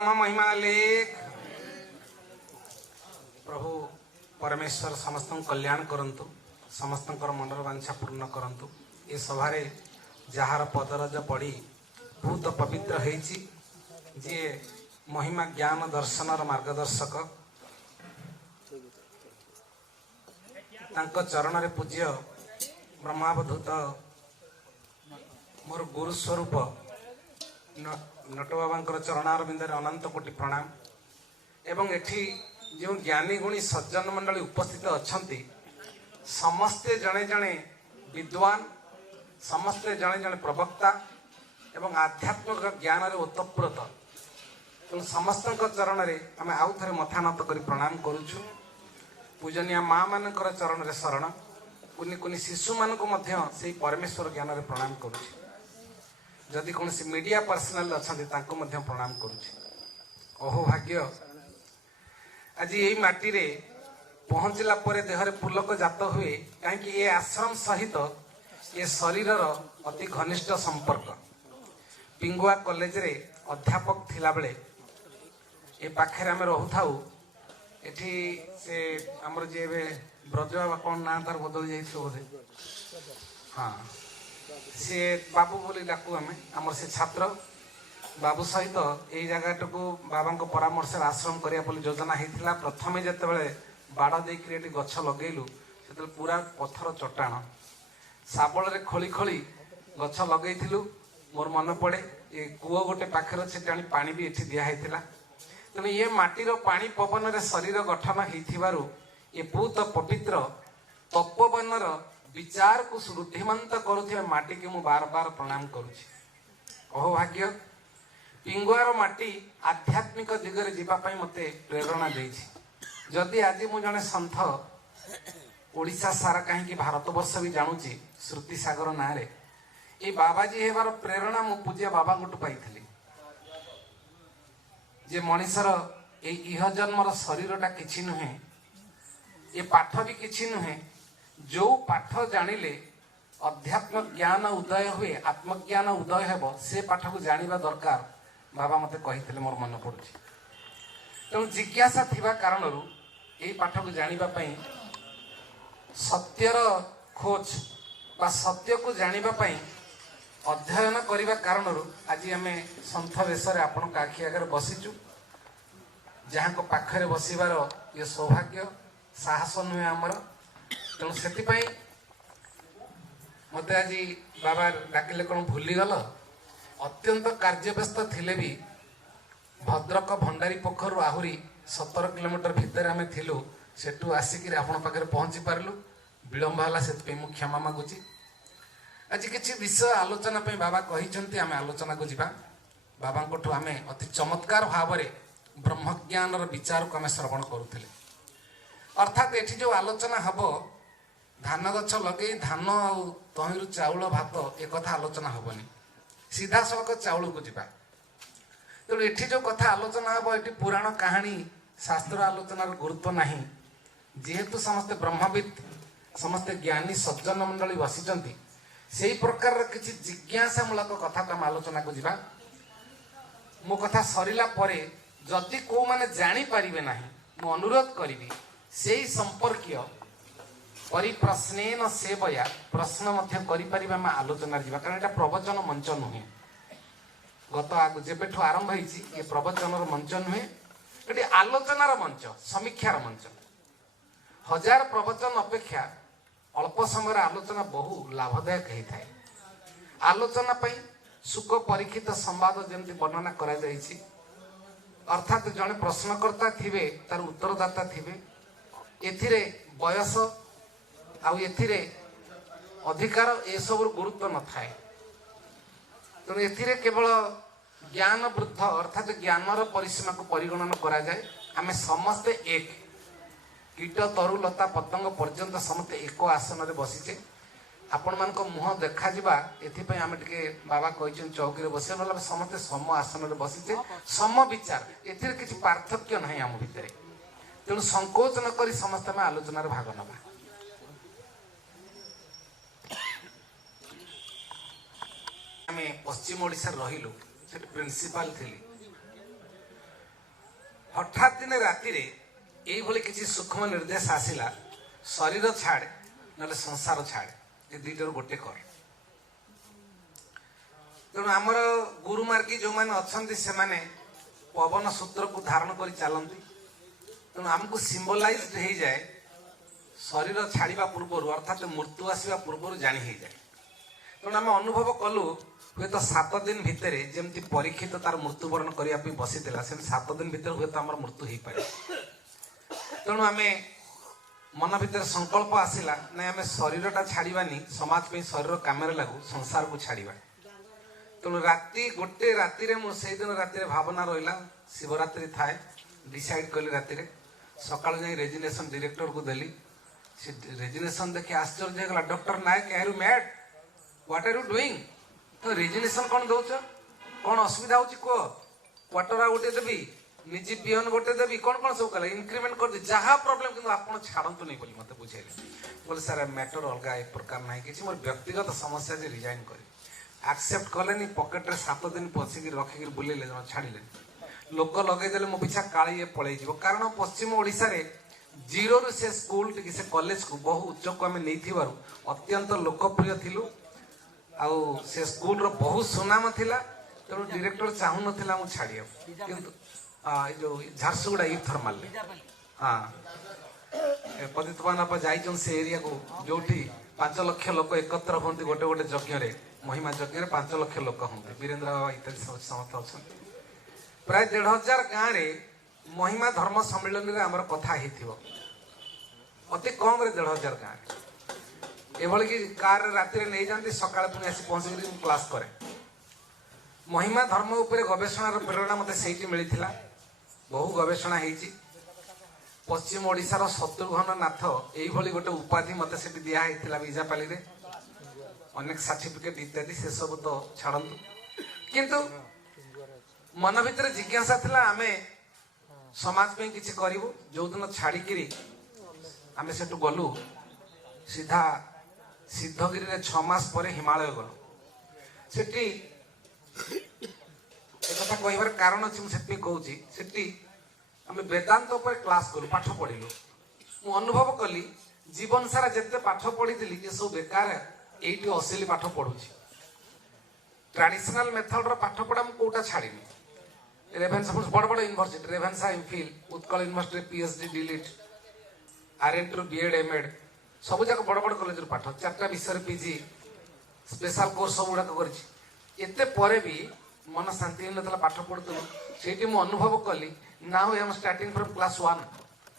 महिमा लेख प्रभु परमेश्वर समस्त कल्याण करंतु, समस्त मनर वांछा पूर्ण करंतु। ये सभारे जार पदरज पड़ी बहुत पवित्र होईची, जे महिमा ज्ञान दर्शनर मार्गदर्शक तांको चरण रे पूज्य ब्रह्मावधूत मोर गुरु स्वरूप नट बाबा चरणारविंद अनंत कोटि प्रणाम। एवं एठी जो ज्ञानी गुणी सज्जन मंडली उपस्थित अछंती समस्ते जणे जणे विद्वान, समस्ते जणे जणे प्रवक्ता एवं आध्यात्मिक ज्ञान रे ओतप्रोत। तेणु समस्त चरण रे आम आउ थे मथानत कर प्रणाम करुछु। पूजनीय माँ मानकर चरण रे शरण, कुनि कुनि शिशु मानक मध्य से परमेश्वर ज्ञान रे प्रणाम करुछु। जदि कौन मीडिया पर्सनाल अच्छा प्रणाम करुछि। अहो भाग्य आज यही माटी रे पहुँचला परे देहरे पुलक जात हुए, कहीं ये आश्रम सहित ये शरीर अति घनिष्ठ संपर्क। पिंगुआ कॉलेज रे अध्यापक थिला बेले ए पाखे आम रोथाऊ एठी से आमर जे ब्रज बाबा कौन ना तार बदल जाइए बोधे, हाँ सी बाबू बोली डाकू आम से छात्र बाबू सहित यही जगह को बाबा परामर्श आश्रम करने योजना होता। प्रथम जिते बाड़ देकर गछ लगेलु से पूरा पथर चट्टाण शाबल खोली खोली गछ लगेलु। मोर मन पड़े ये कूह गोटे पाखे से टाणी पानी भी ये दिखाई। तेणु ये माटीर पानी पवन रे शरीर गठन हो बहुत पवित्र तपोवनर विचार को रुद्धिमंत करुवा माटी की मु बार बार प्रणाम करुछि। अहो भाग्य पिंगुआर माटी आध्यात्मिक दिगरे जीवाई मते प्रेरणा देछि। जदि आज मु जने संथ ओडिशा सारा कहीं भारत वर्ष भी जानुची श्रुति सागर ना रे ये बाबाजी हेबार प्रेरणा मु पूज्य बाबा गोटू पाइथिली। जे मनीषर इह जन्मर शरीरटा किछि नुहे, ये पाठ भी किछि नुहे। जो पाठ जानिले अध्यात्म ज्ञान उदय हुए, आत्मज्ञान उदय हेब, से पाठ को जानिबा दरकार बाबा मते कहिथिले। मोर मन पड़ुछि तेणु जिज्ञासा थिबा कारणरू एई पाठ को जानिबा पई सत्यर खोज बा सत्य को जानिबा पई अध्ययन करिबा कारणरू आज आमे संथ वेशरे आपण आखि आगे बसिचु। जहाँ को पाखरे बसिबार ये सौभाग्य साहस नुहे आमर। तेणु से मत आज बाबा डाकिले कौन भूलीगल, अत्यंत कार्यव्यस्त थिले भी भद्रक भंडारी पोखर आहरी 17 किलोमीटर भितर आम थिलु। सेठू आसिक आपण पाखे पहुँची पार्लु, विलंब है से मु क्षमा मागुची। आज किसी विषय आलोचना पे बाबा कही आम आलोचना को जीवा। बाबा आम अति चमत्कार भाव में ब्रह्मज्ञान विचार को आम श्रवण करुले। अर्थात ये जो आलोचना हम धान गछ लगे धान तहिरु चाउल भात एक कथा आलोचना हेनी, सीधा सड़क चाउल को जीवा। तेणु ये जो कथा आलोचना हम ये पुराण कहानी शास्त्र आलोचनार गुरुत्व नहीं। जेहेतु समस्ते ब्रह्मविद, समस्ते ज्ञानी सज्जन मंडली बसिचंती, से प्रकार किसी जिज्ञासामूलक कथा को आलोचना को जीवा। मो कथा सरिला परे जदि को माने जानी पारिबे नाही, मो अनुरोध करिवि से संपर्कीय परिप्रश्नेन सेवया प्रश्न मध्य करि परिबा मा आलोचना जीवा। कारण एटा प्रवचन मंच नुहे। गत आगु जेबेठु आरंभ होईची ये प्रवचनर मंच नुहे, एटी आलोचनार मंच, समीक्षार मंच। हजार प्रवचन अपेक्षा अल्प समय आलोचना बहु लाभदायक होता है। आलोचना पई सुख परीक्षित संवाद जमती वर्णना करा जायछि। अर्थात जड़े प्रश्नकर्ता थिबे, तार उत्तरदाता थिबे। एथिरे बयस आउ एथिरे अधिकार ए सब गुरुत्व न थाए। तेणु एथिरे केवल ज्ञान वृद्ध अर्थात ज्ञानर परिसीमा को परिगणन करा जाए। आमे समस्ते एक, कीट तरु लता पतंग पर्यंत समस्ते एक आसन रे बसीचे। आपण मान को मुह देखा जिबा एथि आमे टिके बाबा कहिछन चौकी रे बसे, न समस्ते सम आसन रे बसीचे, सम विचार एथिरे किछि पार्थक्य नहीं आम भितरे। तेणु संकोच न करी समस्त में आलोचना रे भाग नबा। आमे पश्चिम ओडिसा रहिलु, से प्रिंसिपल थिली। हठात दिन राति ये किसी सूक्ष्म निर्देश आसला शरीर छाड़ ना संसार छाड़ ये दुईटर गोटे कर तेणु आमर गुरुमार्गी जो मैंने अच्छा से माने पवन सूत्र को धारण कर चलती तेणु आमको सिंबलाइज हो जाए शरीर छाड़ा पूर्वर अर्थात मृत्यु आसवा पूर्वर जानी हो जाए तेणु आम अनुभव कलु हुए तो 7 दिन भितर जमी परीक्षित तार मृत्युवरण करने बसी से 7 दिन भितर हुए तो आम मृत्यु हो पाए तेणु आम मन भीतर संकल्प आसला ना आम शरीरटा छाड़ानी समाज पे शरीर कम लागू संसार को छाड़ा तेणु राति गोटे राति से दिन राति भावना रहा शिवरात्रि थाए डिसाइड कली राति सका जा रेजिग्नेशन डायरेक्टर को देली से रेजिग्नेशन देखिए आश्चर्य होगा doctor Nayak are you mad what are you doing तो रेजिग्नेशन कौन दौच कौन असुविधा हो क्वार्टर गोटे देवी निजी पियन गोटे देवी कौन कौन सब कले इंक्रीमेंट कर दी जहाँ प्रोब्लेम कि आप छाड़ू नहीं बोली मत बुझेले बोले सर मैटर अलग एक प्रकार ना कि मोर व्यक्तिगत समस्या जे रिजाइन कर एक्सेप्ट कले पकेट 7 दिन पशिक रखिक बुलेले छाड़िले लोक लगेदेले मो पिछा काले ये पलि कारण पश्चिम ओडिशा रे जीरो रु से स्कूल टी से कॉलेज को बहु उच्च को आम नहीं अत्यंत लोकप्रिय थिलु आउ से स्कूल रो बहुत सुनाम थिला तेणु डायरेक्टर चाहू नथिला मु छाड़िया किंतु जो झारसुगुड़ा ई थर्माल हाँ पतितपान आप जाइछन से एरिया को जोठी 5 लाख लोक एकत्र होती गोटे गोटे यज्ञ महिमा यज्ञ 5 लाख लोक होंगे वीरेंद्र बाबा इत्यादि समस्त अच्छा प्राय 1,500 गाँव में महिमा धर्म सम्मिलन में आमर कथा अति कम 1,500 गाँव एभली कि कार राति नहीं जाती सका पुणी आसी पहुंच क्लास करे महिमा धर्म उपर गवेषणार प्रेरणा मत से मिलता बहु गवेषणा होती पश्चिम ओडिशार शत्रुघ्न नाथ यही गोटे उपाधि मत से दिखाई विजापाली अनेक सर्टिफिकेट इत्यादि से सब तो छाड़ू किंतु मन भीतर जिज्ञासा थिला आमे समाज पे किसी करिवु जो दिन छाड़ी आमे सेटु गलु सीधा सिद्धगिरी रे 6 मास पर हिमालय गलु सेठी एक कहबार कारण अच्छी मुझे कहूँ से आम वेदांत पर क्लास कलु पाठ पढ़िलु मु अनुभव कली जीवन सारा जिते पाठ पढ़ी ये सब बेकार ये असली पाठ पढ़ुची ट्रेडिशनल मेथड रो पाठ पढ़ा मु कोटा छाड़ीनी रेभेन्सा बड़ बड़ यूनिवर्सिटी रेभेन्सा MPhil Utkal university PhD DLitt आरएन टू बीएड एमएड सब जाक बड़ बड़ कॉलेज पाठ 4टा विषय पीजी स्पेशल कोर्स सब गुड़ाक कर भी मन शांति होता पाठ पढ़ुलु से अनुभव कली now I am starting from class 1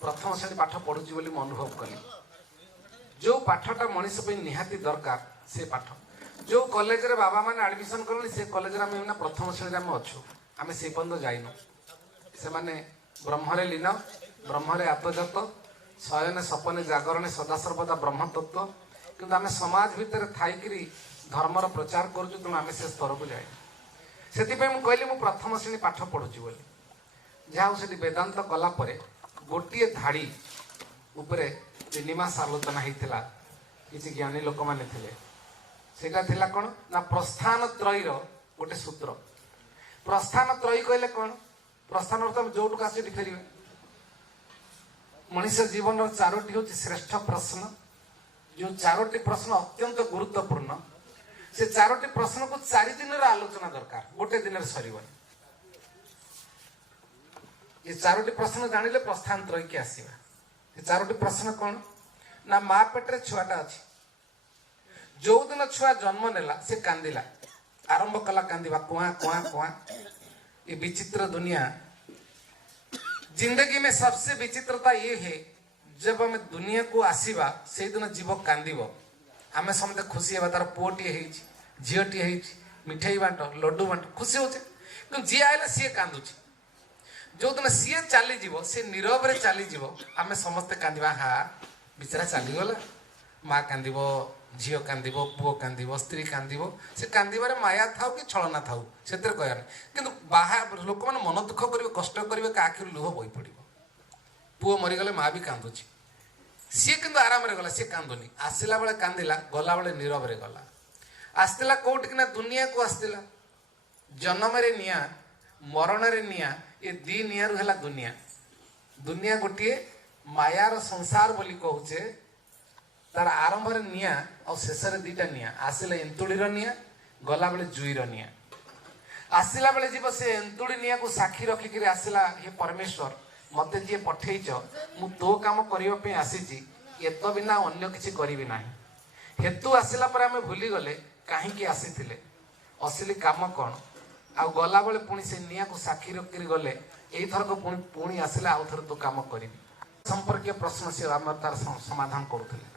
प्रथम श्रेणी पाठ पढ़ुची बोली मैं अनुभव कली जो पाठटा मनीष निहाती दरकार से पाठ जो कॉलेज रे बाबा माने एडमिशन करले से कॉलेज रे हम प्रथम श्रेणी में अच्छु आम से पर्यंत जाइनु से माने ब्रह्मरे लीन ब्रह्मरे आत्मजात शयने सपने जागरणे सदासर्वदा ब्रह्म तत्व किंतु आम समाज भितर थाईकरी धर्मर प्रचार करूँ तेणु आम से स्तर को जाए से कहली मु प्रथम श्रेणी पाठ पढ़ुची बोली जहाँ से वेदांत कलापर गोटे धाड़ी उपरे 3 मास आलोचना होता किसी ज्ञानी लोक मैंने सेटा थिला कौन ना प्रस्थान त्रयीर गोटे सूत्र प्रस्थान त्रयी कहले कौन प्रस्थान अर्थ जोटुक आसी फेर मनुष्य जीवन 4टी हूँ श्रेष्ठ प्रश्न जो 4टी प्रश्न अत्यंत गुरुत्वपूर्ण से 4टी प्रश्न को 4 दिन आलोचना दरकार गोटे दिन सर ये 4टी प्रश्न जानिले प्रस्थान त्रयी की आसवा ये 4टी प्रश्न कौन ना माँ पेटे छुआटा अच्छी जो दिन छुआ जन्म नेला से कांदिला आरंभ कला कांदिबा कुआ कुआ कुआ ये विचित्र दुनिया जिंदगी में सबसे विचित्रता ये है जब हम दुनिया को आसीबा से दिन जीव कांदिबो आमे समते खुशी हेबा तार पुओटी हेछि झियोटी हेछि मिठाई बांट लड्डू बांट खुशी होचे कि जी आइला सी कांदुची जो दिन सी चली जीवो से नीरव रे चली जीवो आमे समस्ते कांदिबा हा बिचारा चली गला माँ कांदिबो झील कांदिबो पुओ कांदिबो स्त्री कांदिबो से कांदिबारे माया थाउ कि छलना थाउ सेतरे कहया किंतु बाहर लोक मन मन दुख करिवे कष्ट करिवे का आखिर लुह बोई पड़िबो पुओ मरी गले माँ भी कांदुची सी किंतु आराम रे गला सी कांदुनी आसिला बेले कांदिला गला बेले नीरव रे गला आस्तिला कोट किना दुनिया को आस्तिला जन्म रे निया मरण रे निया ये दी निया रु हला दुनिया दुनिया गोटे मायार संसार बोली कहूचे तार आरंभ निआ और शेष दीटा निआ आसिले एंतुड़ीर निआ गला बेले जुईर निआ आसिला बेले जीव से एंतुड़ी निआ को साक्षी रखिक आसिला हे परमेश्वर मते जी पठेइच मु तो काम करियो पे आसीची एत बिना अन्य किछि करिवि नाही हेतु आसिला पर आमे भूली गले काहे की आसीथिले असली काम कोन आ गला बेले पुणी से निआ को साक्षी रखिक गले एई थरक पुणी पुणी आसिला आउ थर तो काम करिवि संपर्कीय प्रश्न से आम तार समाधान करूथिले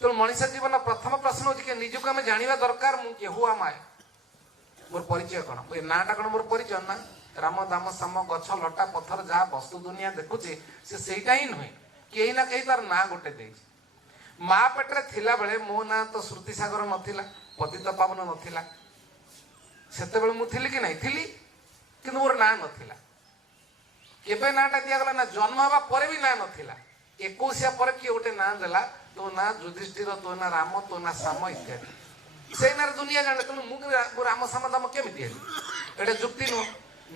तो मनुष्य जीवन प्रथम प्रश्न होछि कि निजको आमे जानिबा दरकार मु केहु आमाय मोर परिचय कोन ए नाटा कोन मोर परिचय ना राम दाम साम गछ लटा पत्थर जहाँ वस्तु दुनिया देखुचे से सेटा ही नुहे कहीं ना कहीं तार ना गोटे दे माँ पेटे थिला बेले मो ना तो श्रुति सागर नथिला पतित पावन नथिला सेते बेले मु थिली कि नहीं थिली किंतु मोर ना नथिला केबे नाटा दियागला ना जन्म हवा पर भी ना नथिला 21 पर किए गोटे ना देला तो ना युधिष्ठिर तो ना राम तो ना साम इत्यादि से ना दुनिया जाने तो मु राम साम दाम केमिति एटा जुक्ति नु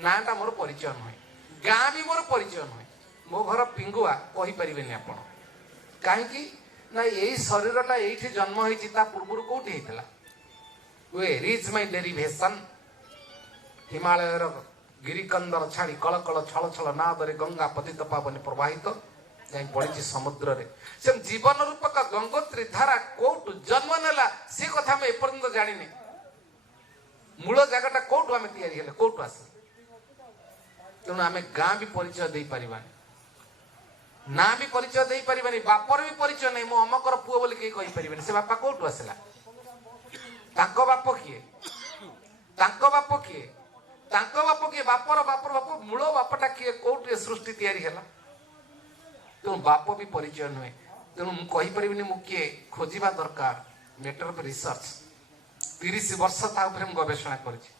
नाटा मोर परिचय नुहे गाँ भी मोर परिचय नुहे मो घर पिंगुआ कही पारे आपण कहीं ना यही शरीरटा ये जन्म होती पूर्व कौटी होता where is my derivation Himalaya गिरिकंदर छाड़ी कल कल छल छल नादरे गंगा पतित पावन प्रवाहित जाई पड़ी समुद्र रे से जीवन रूपक गंगोत्री धारा कोटु जन्म नेला से कथा मैं एपर्यंत जानिनी मूल जगटा कोटु आमे तैयारी हेले कोटु आसे तेणु आम गाँ भी परिचय दे पारिबानी ना भी परिचय दे पारिबानी बापर भी परिचय नहीं मो अमकर पुओ बोली के कहि परिबानी से बापा कोठु आसला तांको बाप किए तांको बाप किए तांको बाप किए बापर बाप मूल बापटा किए कोठु सृष्टि तैयारी हैला तेणु बाप भी परिचय नुहे तेणु मु कहि परिबिनी मु किए खोजिबा दरकार मैटर ऑफ रिसर्च 30 वर्ष ता ऊपर हम गवेषणा करिछि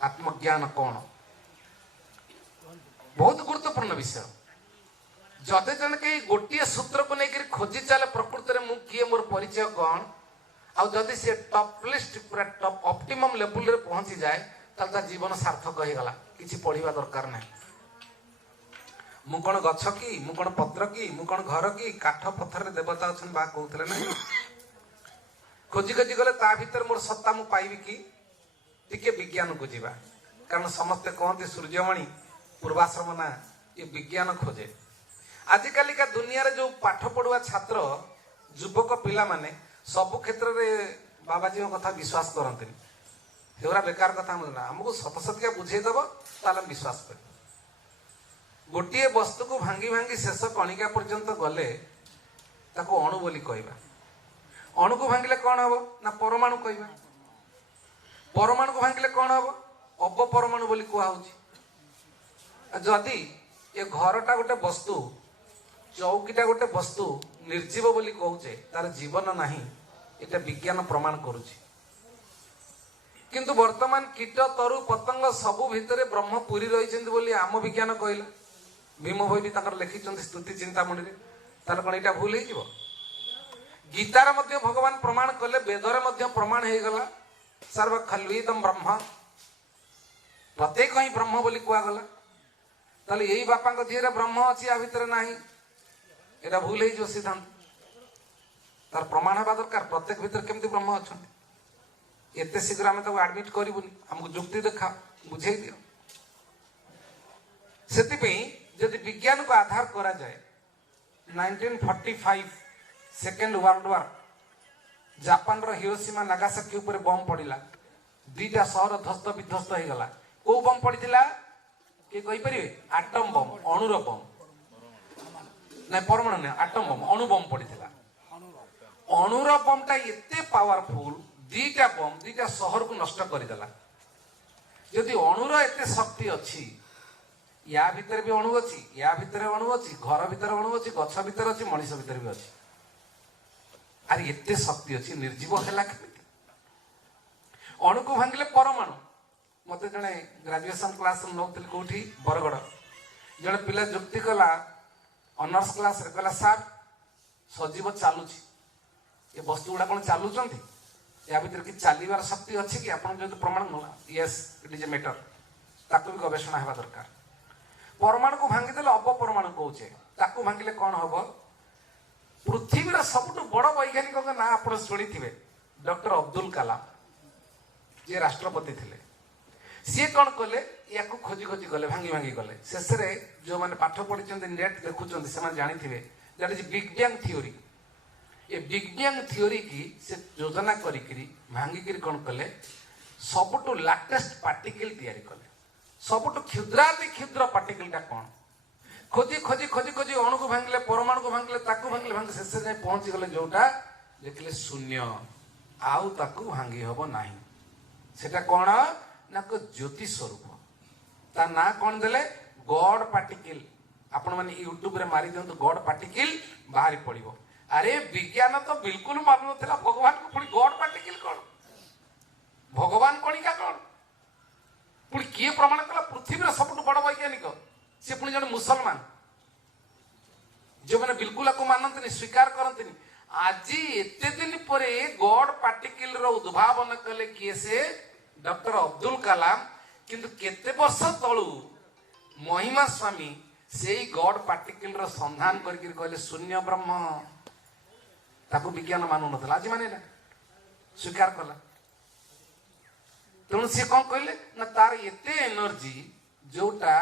आत्मज्ञान कोन बहुत गुरुत्वपूर्ण विषय जदि जन कहीं गोटे सूत्र को लेकर खोजी चले प्रकृति में किए मोर परिचय कौन आ जदि से टॉप लिस्ट पूरा टॉप ऑप्टिमम लेवल रे पहुंची जाए ताल जीवन सार्थक हो गला किछि पढ़िबा दरकार नहीं मु कोन गछ की मु कोन पत्र की मु कोन घर की काठ पत्थर रे देवता अछन बा कहउतले ना खोजी खोजी गले ता भीतर मोर सत्ता मु पाइबी की टिके विज्ञान को जीवा कारण समस्त कहते सूर्यमणि पूर्वाश्रम ना ये विज्ञान खोजे आजिकाली का दुनिया रे जो पाठ पढ़ुआ छात्र युवक पिला माने सब क्षेत्र रे बाबाजी कथा विश्वास करते हेरा बेकार कथा ना हमको सत सत्या बुझे दब ताले विश्वास कर गोटे वस्तु को भांगी भांगी शेष कणिका पर्यंत गले ताको अणु बोली कहबा अणु को भांगिले कौन हम ना परमाणु कहबा परमाणु को भांगिले कौन हम अब परमाणु बोली कुआ होची जदि ये घरटा गोटे वस्तु चौकीटा गोटे वस्तु निर्जीव बोली कहूचे तार जीवन नाही एटा विज्ञान प्रमाण करुची किंतु वर्तमान कीट तरु पतंग सबु भितरे ब्रह्म पुरी रही बोली आम विज्ञान कहला भीम भाई भी ताकर लिखिचंत स्तुति चिंतामणि रे तार कोन एटा भूल हे जीवो गीतार मध्य भगवान प्रमाण कले वेदर मध्य प्रमाण हे गला सर्व खल्विदम ब्रह्म प्रत्येक ही ब्रह्म बोली कुआ गला ताले यही बापा को धीरे ब्रह्म अच्छी आ भितर नाही एटा भूल हो सिद्धांत तार प्रमाण हवा दरकार प्रत्येक भीतर केमती ब्रह्म अच्छा एते शीघ्र आम आडमिट करूनी आमको जुक्ति देखा बुझे दियो से जदि विज्ञान को आधार करा जाए 1945 सेकेंड वर्ल्ड वार जापान रो हिरोशिमा नागासाकी ऊपर बम पड़िला दीटा शहर ध्वस्त विध्वस्त हो गला को बम पड़ीला किए कहि परिबे आटम बम अणुर बम ना परमाणु ना आटम बम अणु बम पड़ीला अणुर बम टा एते पावरफुल दीटा बम दीटा शहर को नष्ट करदेला यदि अणुर एते शक्ति अच्छी या भितर भी अणु अच्छी या भितर अणु अच्छी घर भितर अणु अच्छी गछ भितर अच्छी मनीष भितर भी अच्छी अरे एते शक्ति अच्छी निर्जीव है अणु को भांगिले परमाणु मत जड़े ग्रेजुएशन क्लास नौली कौटी बरगड़ जड़े पिला जुक्ति कला ऑनर्स क्लास रे कहला सार सजीव चलुची ये वस्तु गुड़ा कौन चलुंट या भीतर कि चलवार शक्ति अच्छी कि आप जो प्रमाण yes it is a matter ताको भी गवेषणा हेबा दरकार परमाणु को भांगिदेले अपरमाणु कौचे ताकू भांगिले कौन हम पृथ्वीर सबुठ बड़ वैज्ञानिक ना आप शुणी डॉक्टर अब्दुल कलाम जी राष्ट्रपति थे सी कौन कले या खोजी खोजी गले भांगी भांगी गले शेष में जो मैंने पाठ पढ़ी नेट देखुं से जानी that is big bang theory a big bang theory की से योजना करी भांगिकी कौन कले सबुठ लाटेस्ट पार्टिकल तैयारी कले सबुठ क्षुद्राति क्षुद्र पार्टिकलटा कौन खोजी खोजी खोजी खोजी अणु को भांगिले परमाणु को भांगिले ताकू भांगिले भांगी शेष जाए पहुंची गले जोटा देखिले शून्य आउ ताकू भांगी हब नाही सेटा कौन ना को ज्योति स्वरूप ता ना कौन देले गॉड पार्टिकल आपण माने यूट्यूब रे मारी दियंतु गॉड पार्टिकल बाहरी पड़िबो अरे विज्ञान तो बिल्कुल मानु नथिला भगवान को पुणी गॉड पार्टिकल कौन भगवान कणिका कौन पुणी किए प्रमाण कला पृथ्वी सबुठ बड़ वैज्ञानिक से पुणी जन मुसलमान जो मैंने बिल्कुल आपको मानते स्वीकार करते आज एते दिन पर गॉड पार्टिकल रो उद्भावन कले किए से डॉक्टर अब्दुल कलाम किंतु केते वर्ष तळु महिमा स्वामी से गॉड पार्टिकल रो संधान करके कहले शून्य ब्रह्म ताको विज्ञान मानु नथला आज माने ना स्वीकार कला तेणु सी कौन कहले ना तार एते एनर्जी जोटा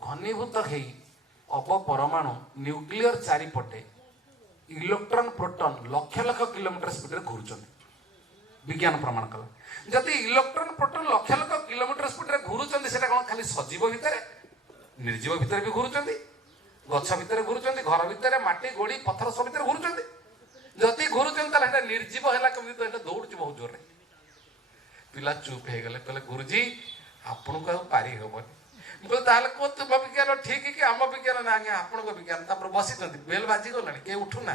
घनीभूत है अप परमाणु न्यूक्लियर चारिपटे इलेक्ट्रॉन प्रोटॉन लक्ष लक्ष किलोमीटर स्पीड रे घूरुचन विज्ञान प्रमाण कला जदि इलेक्ट्रॉन प्रोटॉन लक्ष लक्ष किलोमीटर स्पीड रे घूरुचन सेटा कोन खाली सजीव भितर निर्जीव भितर भी घूरुचन गछ भितर घूरुचन घर भितर माटी गोड़ी पत्थर सब भितर घूरुचन जदि घूरुचन ताले हेटा निर्जीव हैला केमि तो हेटा दौड़छ बहुत जोर रे पिला चुप हे गले कहले गुरुजी आपन को पारी होबनी बोले ताहले को तुम विज्ञान ठीक कि आम विज्ञान ना आज्ञा आपण को विज्ञान तापर बसी बेल बाजी गलानी के उठू ना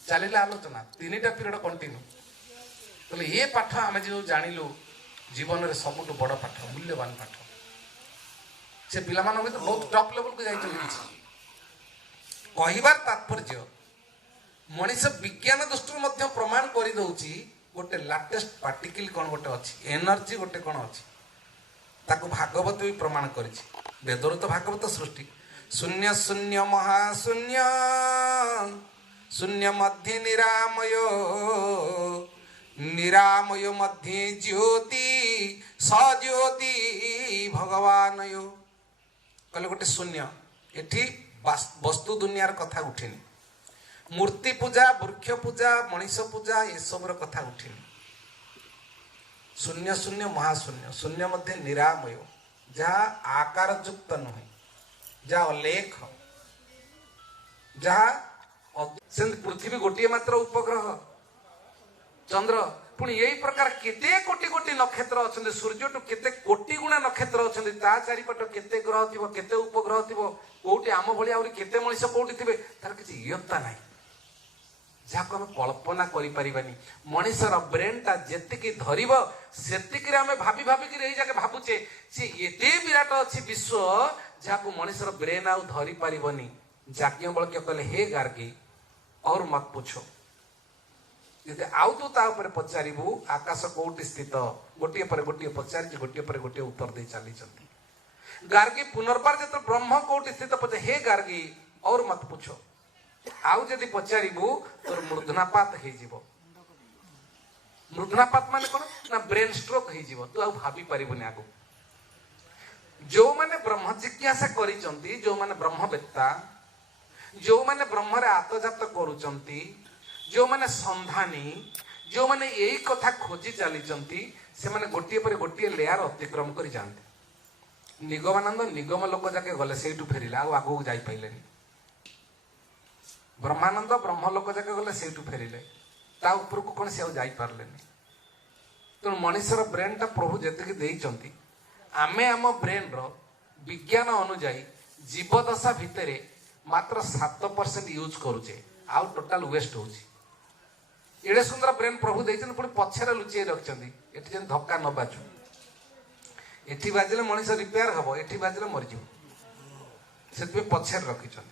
चलिले आलोचना 3टा पीरियड कंटिन्यू बोले ये पाठ आम जो जानिलु जीवन रे सबुठ बड़ पाठ मूल्यवान पाठ से पिला मान तो बहुत टॉप लेवल को जाइछन कहिबार तात्पर्य मनीष विज्ञान दृष्टि मध्य प्रमाण कर दउची गोटे लाटेस्ट पार्टिकल कौन गोटे अच्छी एनर्जी गोटे कौन अच्छी ताको भागवत भी प्रमाण करिछि वेदर तो भागवत सृष्टि शून्य शून्य महाशून्य शून्य मध्य निरामय निरामय मध्य ज्योति सज्योति भगवान कहले गोटे शून्य एठी वस्तु दुनियार कथा उठेनी मूर्ति पूजा वृक्ष पूजा मनीष पूजा ये सब कथा उठेनी शून्य शून्य महाशून्य शून्य मध्य निरामय जहाँ आकार युक्त नुहे जहाँ अलेख जहाँ पृथ्वी गोटे मात्र उपग्रह चंद्र पुणी यही प्रकार केते कोटि कोटि नक्षत्र अच्छा सूर्य टू केते कोटि गुणा नक्षत्र अच्छा ता चारिपट केते ग्रह थी केते उपग्रह थी कोटी आम भाई आहरी केते मनीष कोटी थे तार किसी इयत्ता ना जहाँ आम कल्पना करें मनीषर ब्रेन टा जी धरब से आम भाभी भाविक जगह भावुचे सी एते विराट अच्छी विश्व जहाँ मनीषर ब्रेन आउ धरी पारबनी याज्ञवल्क्य कहले हे गार्गी और मत पूछो यदि आउ तू ता ऊपर पचारू आकाश कोटी स्थित गोटे पर गोटे पचारि गोटे पर गोटे उत्तर दे चली गार्गी पुनर्बार जो ब्रह्म कोटी स्थित पचार हे गार्गी और मत पूछो आउ जदि पचारू तोर मूर्धनापात हो मूर्धनापात मान कौन ना ब्रेन स्ट्रोक हो तू आउ भाभी पारिबुनि आगु जो माने ब्रह्म जिज्ञासा करिसंती जो माने ब्रह्मवेत्ता जो माने ब्रह्म रे आत्मजात करूचंती जो माने संधानी जो माने यही कथा खोजी चलीचंती से माने गोटिए पर गोटिए लेयर अतिक्रम करी जानते निगमानंद निगम लोक जाके गले सेठू फेरिले आउ आगु जाई पाइलेनी ब्रह्मानंद ब्रह्म लोक जाके गले सेठू फेरिले ता ऊपर को कौन से आउ जाई पारलेनी तो मनुष्यर ब्रेन टा प्रभु जेतिकी देइचंती आमे आम ब्रेन रो विज्ञान अनुजाई जीवदशा भितर मात्र 7% यूज करुचे आउ टोटाल वेस्ट होची एडे सुंदर ब्रेन प्रभु देइछन पुणी पछरे लुचेई रखचंती एठी जन धक्का न बाजू एठी बाजिले मनुष्य रिपेयर हबो एठी बाजिले मरजिव सेतबे पछरे रखिछन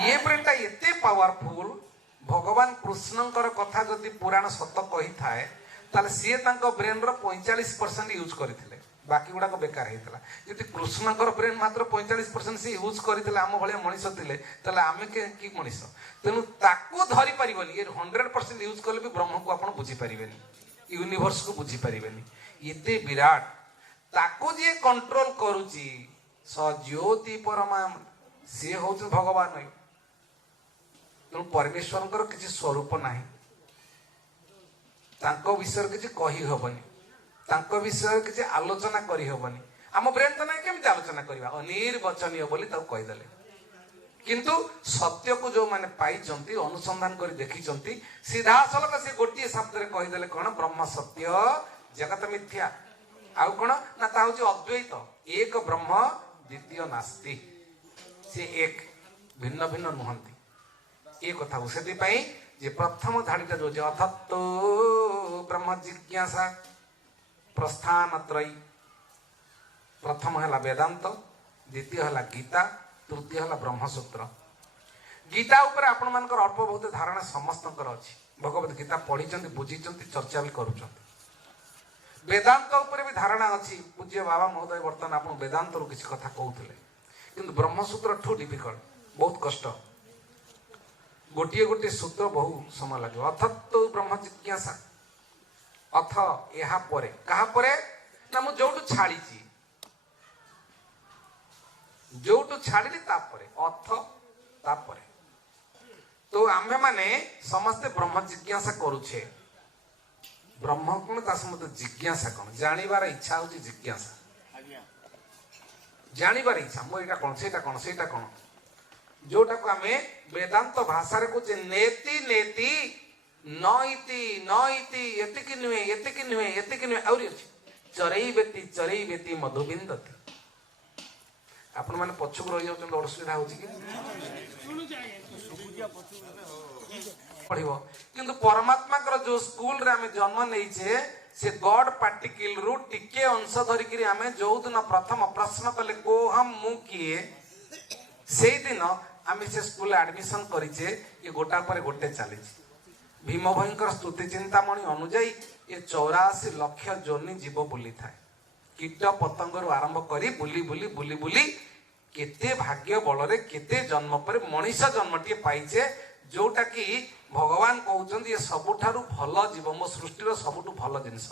ये ब्रेन टा एते पावरफुल भगवान कृष्णंकर कथा जदि पुराण सत कही थाए ताले सी ब्रेन रो 45% यूज करथिले बाकी गुड़ाक बेकार होता जी कृष्णकर ब्रेन मात्र 45% से यूज करते आम भाया मनीष थे आम कि मनीष तेणु ताकू धरी पारे ये 100% यूज कले भी ब्रह्म को आप बुझीपारे यूनिवर्स को बुझीपारे ये विराट ताकू जी कंट्रोल करुच्ची ज्योति परमा सी हूँ भगवान तेणु परमेश्वर किसी स्वरूप ना विषय किसी कही हबनी विषय किसी आलोचना करी हबनी आम ब्रेन तो ना केमी आलोचना करवा अनिर्वचनीय बोली कहीदेले किंतु सत्य को जो मैंने पाई अनुसंधान कर देखी सीधा सलख से गोटे शब्द कहीदेले कौन ब्रह्म सत्य जगत मिथ्या आउ कौन ना अद्वैत एक ब्रह्म द्वितीय नास्ति से एक भिन्न भिन्न नुहंती ये कथा से प्रथम धाड़ीटा जो अथत्तो ब्रह्म जिज्ञासा प्रस्थान त्रयी प्रथम है वेदांत द्वितीय है गीता तृतीय है ब्रह्मसूत्र गीता उपर आपण मानकर अल्प बहुत धारणा समस्त अच्छी भगवत गीता पढ़ी बुझी चर्चा भी करुँच वेदांत उपर भी धारणा अच्छी पूज्य बाबा महोदय बर्तमान आप वेदांत रु किसी कथा कहते किंतु ब्रह्मसूत्र ठू डिफिकल्ट बहुत कष्ट गोटे गोटे सूत्र बहु समय लगे अथत्तो ब्रह्म जिज्ञासा अथ या कहा ना मुझे छाड़ी जोटू छाड़ी अथ तापरे तो आम्भे माने समस्ते ब्रह्म जिज्ञासा करुछे ब्रह्म कौन मत जिज्ञासा कौन जानिबार इच्छा होची जिज्ञासा जानिबार इच्छा मो एटा कौन सेटा कौन सेटा कौन जोटा को आमे वेदांत भाषा रे कहचे नेति नेति नइति नइति एतिकी नुहे एतिकी नुहे एतिकी नुहे आउरी अछि चरई बेती मधुबिंदति आपण माने पछुक रहि जाउछन अडसुविधा होछि कि पढ़िबो किंतु परमात्मा कर जो स्कूल रे आमे जन्म नेइछे से गॉड पार्टिकल रु टिके अंश धरिकरी आमे जो दिन प्रथम प्रश्न कले को हम मु किए से दिन आमे से स्कूल एडमिशन करिचे ये गोटा पर गोटे चलीछि भीम भयंकर स्तुति चिंतामणि अनुଯାयी ये 84 लाख जोनि जीव बुली थाए कीट पतंग आरंभ करी बुली बुली बुली बुली केते भाग्य बल रे केते जन्म पर मनीष जन्मटी पाइचे जोटा कि भगवान कहउछन ये सबुठारु भल जीव मो सृष्टि सबुठु भल जिनिस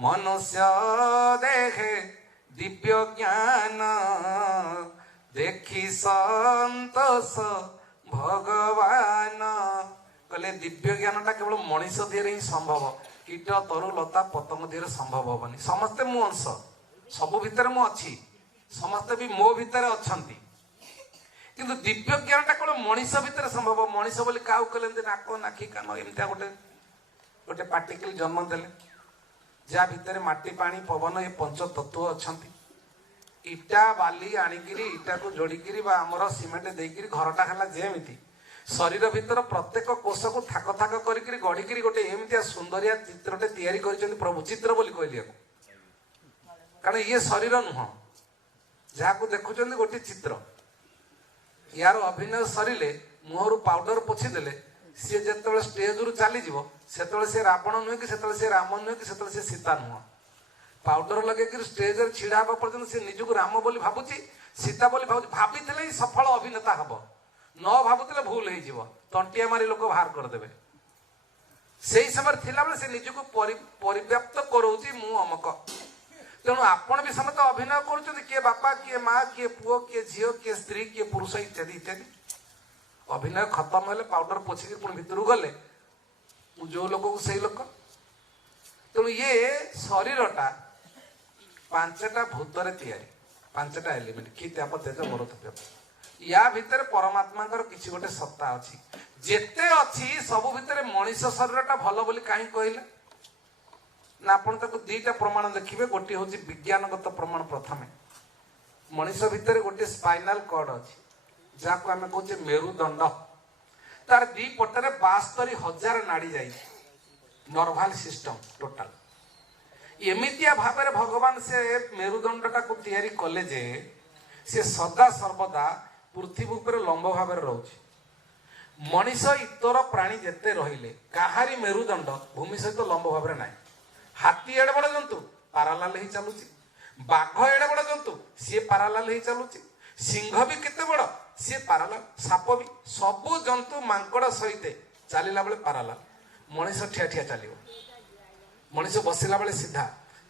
मनुष्य देखे दिव्य ज्ञान देखी संतोष भगवान कहले दिव्य ज्ञानटा केवल मनीष देहरे ही संभव कीट तरु लता पतंग देहरे संभव हबनी समस्ते मो अंश सबु भितर मु अच्छी समस्ते भी मो भितर अछंती किंतु दिव्य ज्ञानटा केवल मनीष भितर संभव मनीष बोली काउ कहले नाक नाखी कान एमतिया गोटे गोटे पार्टिकल जन्म देले जा भितर माटी पानी पवन ये पंच तत्व अछंती इटा बाली आनिकिरी इटा को जोड़िकिरी बा हमर सीमेंट देकिरी घरटा हला जेमिति शरीर भितर प्रत्येक कोष को थाक थाक करिकिरी गढ़िकिरी गोटे एमतिया सुंदरिया चित्रटे तैयारी करिसेंती प्रभु चित्र बोली कहलिया कारण ये शरीर नुह जहाँ को देखुं गोटे चित्र यार अभिनय सरिले मुहर पाउडर पोछि देले सी जो स्टेज रु चली से से रावण नुहे कि से राम नुहे कि से सीता नुह पाउडर लगे स्टेज छिड़ा हवा पर्यंत से निजक राम बोली भावुची सीता बोली भाभी सफल अभिनेता हम न भावुले भूल हो तंटिया मारी लोक बाहर करदे से ही समय थिला बेले से निजक परिव्याप्त करोची मु अमक तेणु आपण भी समस्त अभिनय कर किए बापा किए माँ किए पुओ किए झील किए स्त्री किए पुरुष इत्यादि इत्यादि अभिनय खत्म हेले पाउडर पोछिक पुणी भितर गले जो लोक को सही लोक तेणु ये शरीरटा पांचटा भूतरे तैयारी पांचटा एलिमेंट कि त्याप तेज मरुत या भितर परमात्मा किसी गोटे सत्ता अच्छी जेते अच्छी सबु भितर मनीष शरीरटा भल बोली कहीं कहले ना आपण ताको दीटा प्रमाण देखिबे गोटे होची विज्ञानगत प्रमाण प्रथमे मनीष भितर गोटे स्पाइनल कॉर्ड अच्छी जहाँ को आम कहे मेरुदंड तार दी पटरे 72,000 नाड़ी जाई नर्वाल सिस्टम टोटाल एमितिया भाव भगवान से मेरुदंडटा को तैयारी कले जे से सदा सर्वदा पृथ्वी उपर लंब भाव रोचे मनीष इतर प्राणी जेते रहिले काहारी मेरुदंड भूमि सहित लंब भाव ना हाथी एड़े बड़ जंतु पारालाल ही चलुची बाघ एडे बड़ जंतु सी पारालाल ही चलुची सिंह भी केते बड़ सी पारालाल साप भी सबु जंतु मांकड़ सहित चलला बेले पारालाल मनीष ठिया ठिया चलो मनीष बसला बेले सीधा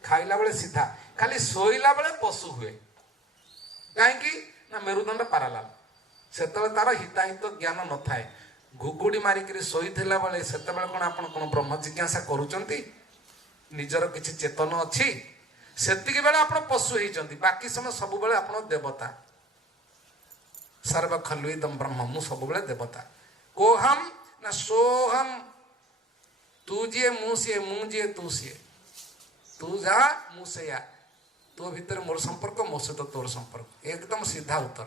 खाइला बेले सीधा खाली शोला बेले पशु हुए कहीं ना मेरुदंड पारालाल से तार हिताहित ज्ञान न थाए घुगुड़ी मारिक शोई बेले से कौन आप ब्रह्म जिज्ञासा करुँच निजर किसी चेतन अच्छी सेतिकी बेले आप पशु होती बाकी समय सब बेले आप देवता सर्व खलु इदं ब्रह्म मु सब बेले देवता कोहम ना सोहम तू जी मु सी मु जी तू सी तू जा मु से या तो भीतर मोर संपर्क मो सहित तोर संपर्क एकदम सीधा उत्तर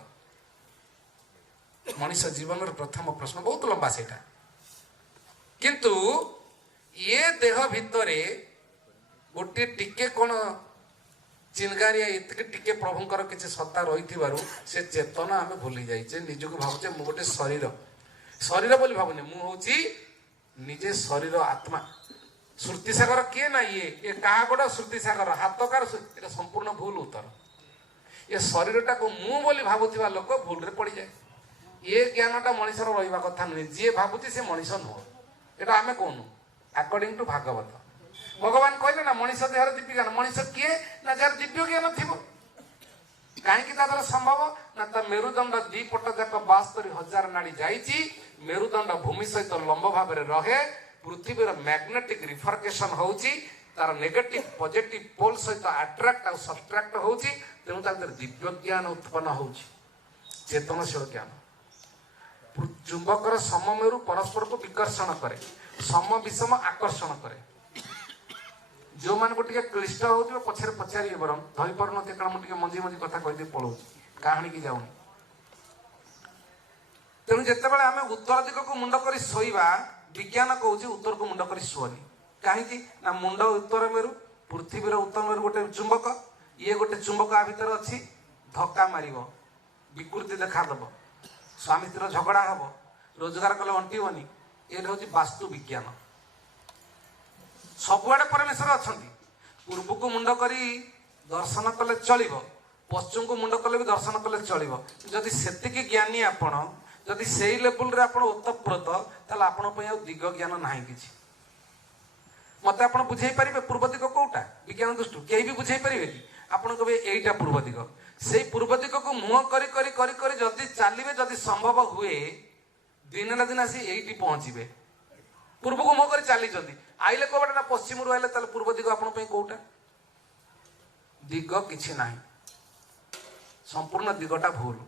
मनीष जीवन प्रथम प्रश्न बहुत लंबा सेटा किंतु ये देह भितर गोटे टिके कौन चिनगारिया इतके टिके प्रभुंकर किसी सत्ता रही से चेतना आम भूली जाइए निजक भावचे मु गोटे शरीर शरीर बोली भावनी मु हूँ निजे शरीर आत्मा श्रुति सागर किए ना ये क्या गोड़ श्रुति सागर हाथकार ये संपूर्ण भूल उत्तर ये शरीरटा को मु बोली भावुवा लोक भूल रे पड़ जाए ये ज्ञानटा मनीषर रहा कथा नुहे जी भावुची से मनीष नुह एटा आम कहूँ अकॉर्डिंग टू भागवत भगवान कहले ना मनीष देहर दिव्य ज्ञान मनीष किए ना जार दिव्य ज्ञान थी कहीं संभव ना ता मेरुदंड दीपट जाक 72,000 नाड़ी जाइए मेरुदंड भूमि सहित लंब भाव में रहे पृथ्वीर मैग्नेटिक रिफर्केशन होची तार नेगेटिव पॉजिटिव पोल सहित अट्राक्ट और सब्ट्राक्ट होची तेणु तार दिव्य ज्ञान उत्पन्न होची चेतनशील ज्ञान चुंबकर सममेरु परस्पर को विकर्षण करे सम विषम आकर्षण करे जो मान को क्लिष्ट हो पछरे पचारे बर धरी पार न कारण मुझे मझी मझी कथा कही पलाऊ कहानी की जाऊनी तेणु जिते बड़े आम उत्तर दिग को मुंड कर शोवा विज्ञान कौच उत्तर को मुंड कर शुअनी कहीं ना मुंड उत्तर मेरु पृथ्वीर उत्तर मेरु गोटे चुंबक ये गोटे चुंबक आ भर अच्छी धक्का मार विकृति देखादेव स्वामी स्त्री झगड़ा हम रोजगार कले अंटबनी ये हूँ वास्तु विज्ञान सबुआड़े परमेश्वर अच्छा पूर्व को मुंड करी दर्शन कले चलो पश्चिम को मुंड कले भी दर्शन कले चलो जदि सेतिकी ज्ञानी आपण जदि से लेवल रे आपण ओतप्रोत ताले आपण पय दिग ज्ञान नाही किछि मते आपण बुझाई पारिबे पूर्व दिग कोटा विज्ञान दृष्टि केही भी बुझाई पारिबे कि आपण कहबे एईटा पूर्व दिग से पूर्व दिग को मुह करी करी करी करी जदि चलिबे जदि संभव हुए दिन ना दिन आसी एईटी पहुंचीबे पूर्व को मुह करी चली जदि आइले कोबटा ना पश्चिम रु आइले ताले पूर्व दिग आपण पय कोटा दिग किछि नाही संपूर्ण दिगटा भूल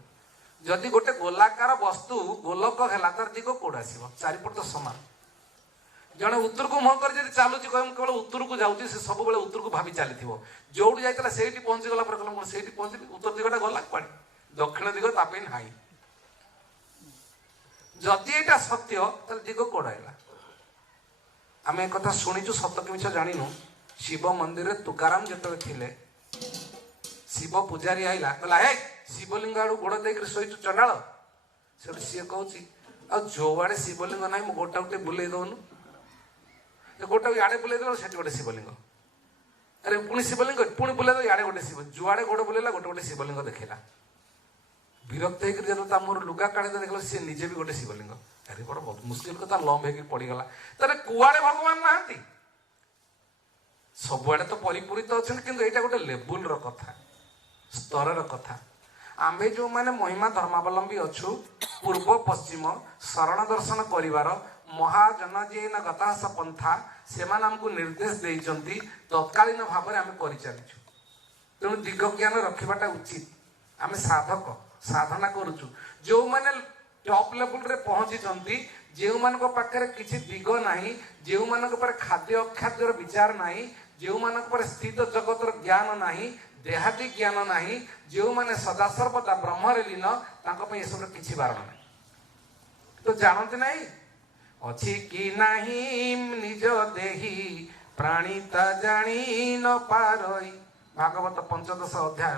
जदि गोटे गोलाकार वस्तु गोलक है तार दिग कौड़ आसो चारिपट सामान जड़े उत्तर को मुह कर चलुची केवल उत्तर को जाऊँगी से सब बड़े उत्तर को भावी चली जो जाता से पहुंची गला कहला से पहुंची उत्तर दिगटा गला कड़े दक्षिण दिग ताप ना जदि यहाँ सत्य तो दिग कौड़ है आम एक कथा शुणीचु सत कि मिछ जाणीनु शिव मंदिर तुकाराम जो थे शिव पूजारी आईला कहला हे शिवलिंग आड़ गोड़ देकर शोचु चंडाल से सी कहूँ जो आड़े शिवलिंग ना मो गोटा गोटे बुले दौनु गोटा इे बुले दे से गोटे शिवलिंग अरे पुणी शिवलिंग पुणी बुले दो इे गोटे शिव जुआड़े गोड़ बुलेला गोटे गोटे शिवलिंग देखला विरक्त होकर मोर लुगा काढ़े देख सी निजे भी गोटे शिवलिंग अरे बड़ बहुत मुस्किल कथा लंब होकर पड़गला तेरे कुआड़े भगवान ना सबुआड़े तो परिपूरित अच्छा कि यहाँ गोटे लेवुल कथा स्तर कथा आमे जो माने महिमा धर्मावलंबी अच्छु पूर्व पश्चिम शरण दर्शन करिवार महाजनजीन गतास पंथा से आमको निर्देश देइचंती तत्कालीन भाव में आम कर चलीचु तेणु दिग ज्ञान रखिबाटा उचित आम साधक साधना करुचु जो माने टॉप लेवल रे पहुंची जो मान पाखे किसी दिग नहीं जो मान खाद्य अखाद्यर विचार नहीं जो मान स्थित जगतर ज्ञान नहीं देहाती ज्ञान नहीं जो माने सदासर्वदा ब्रह्म रे लीन ये सब किसी बारण नहीं तो जानते नहीं अच्छी कि नहीं निज देही प्राणीता जानी न पारई भागवत 15 अध्याय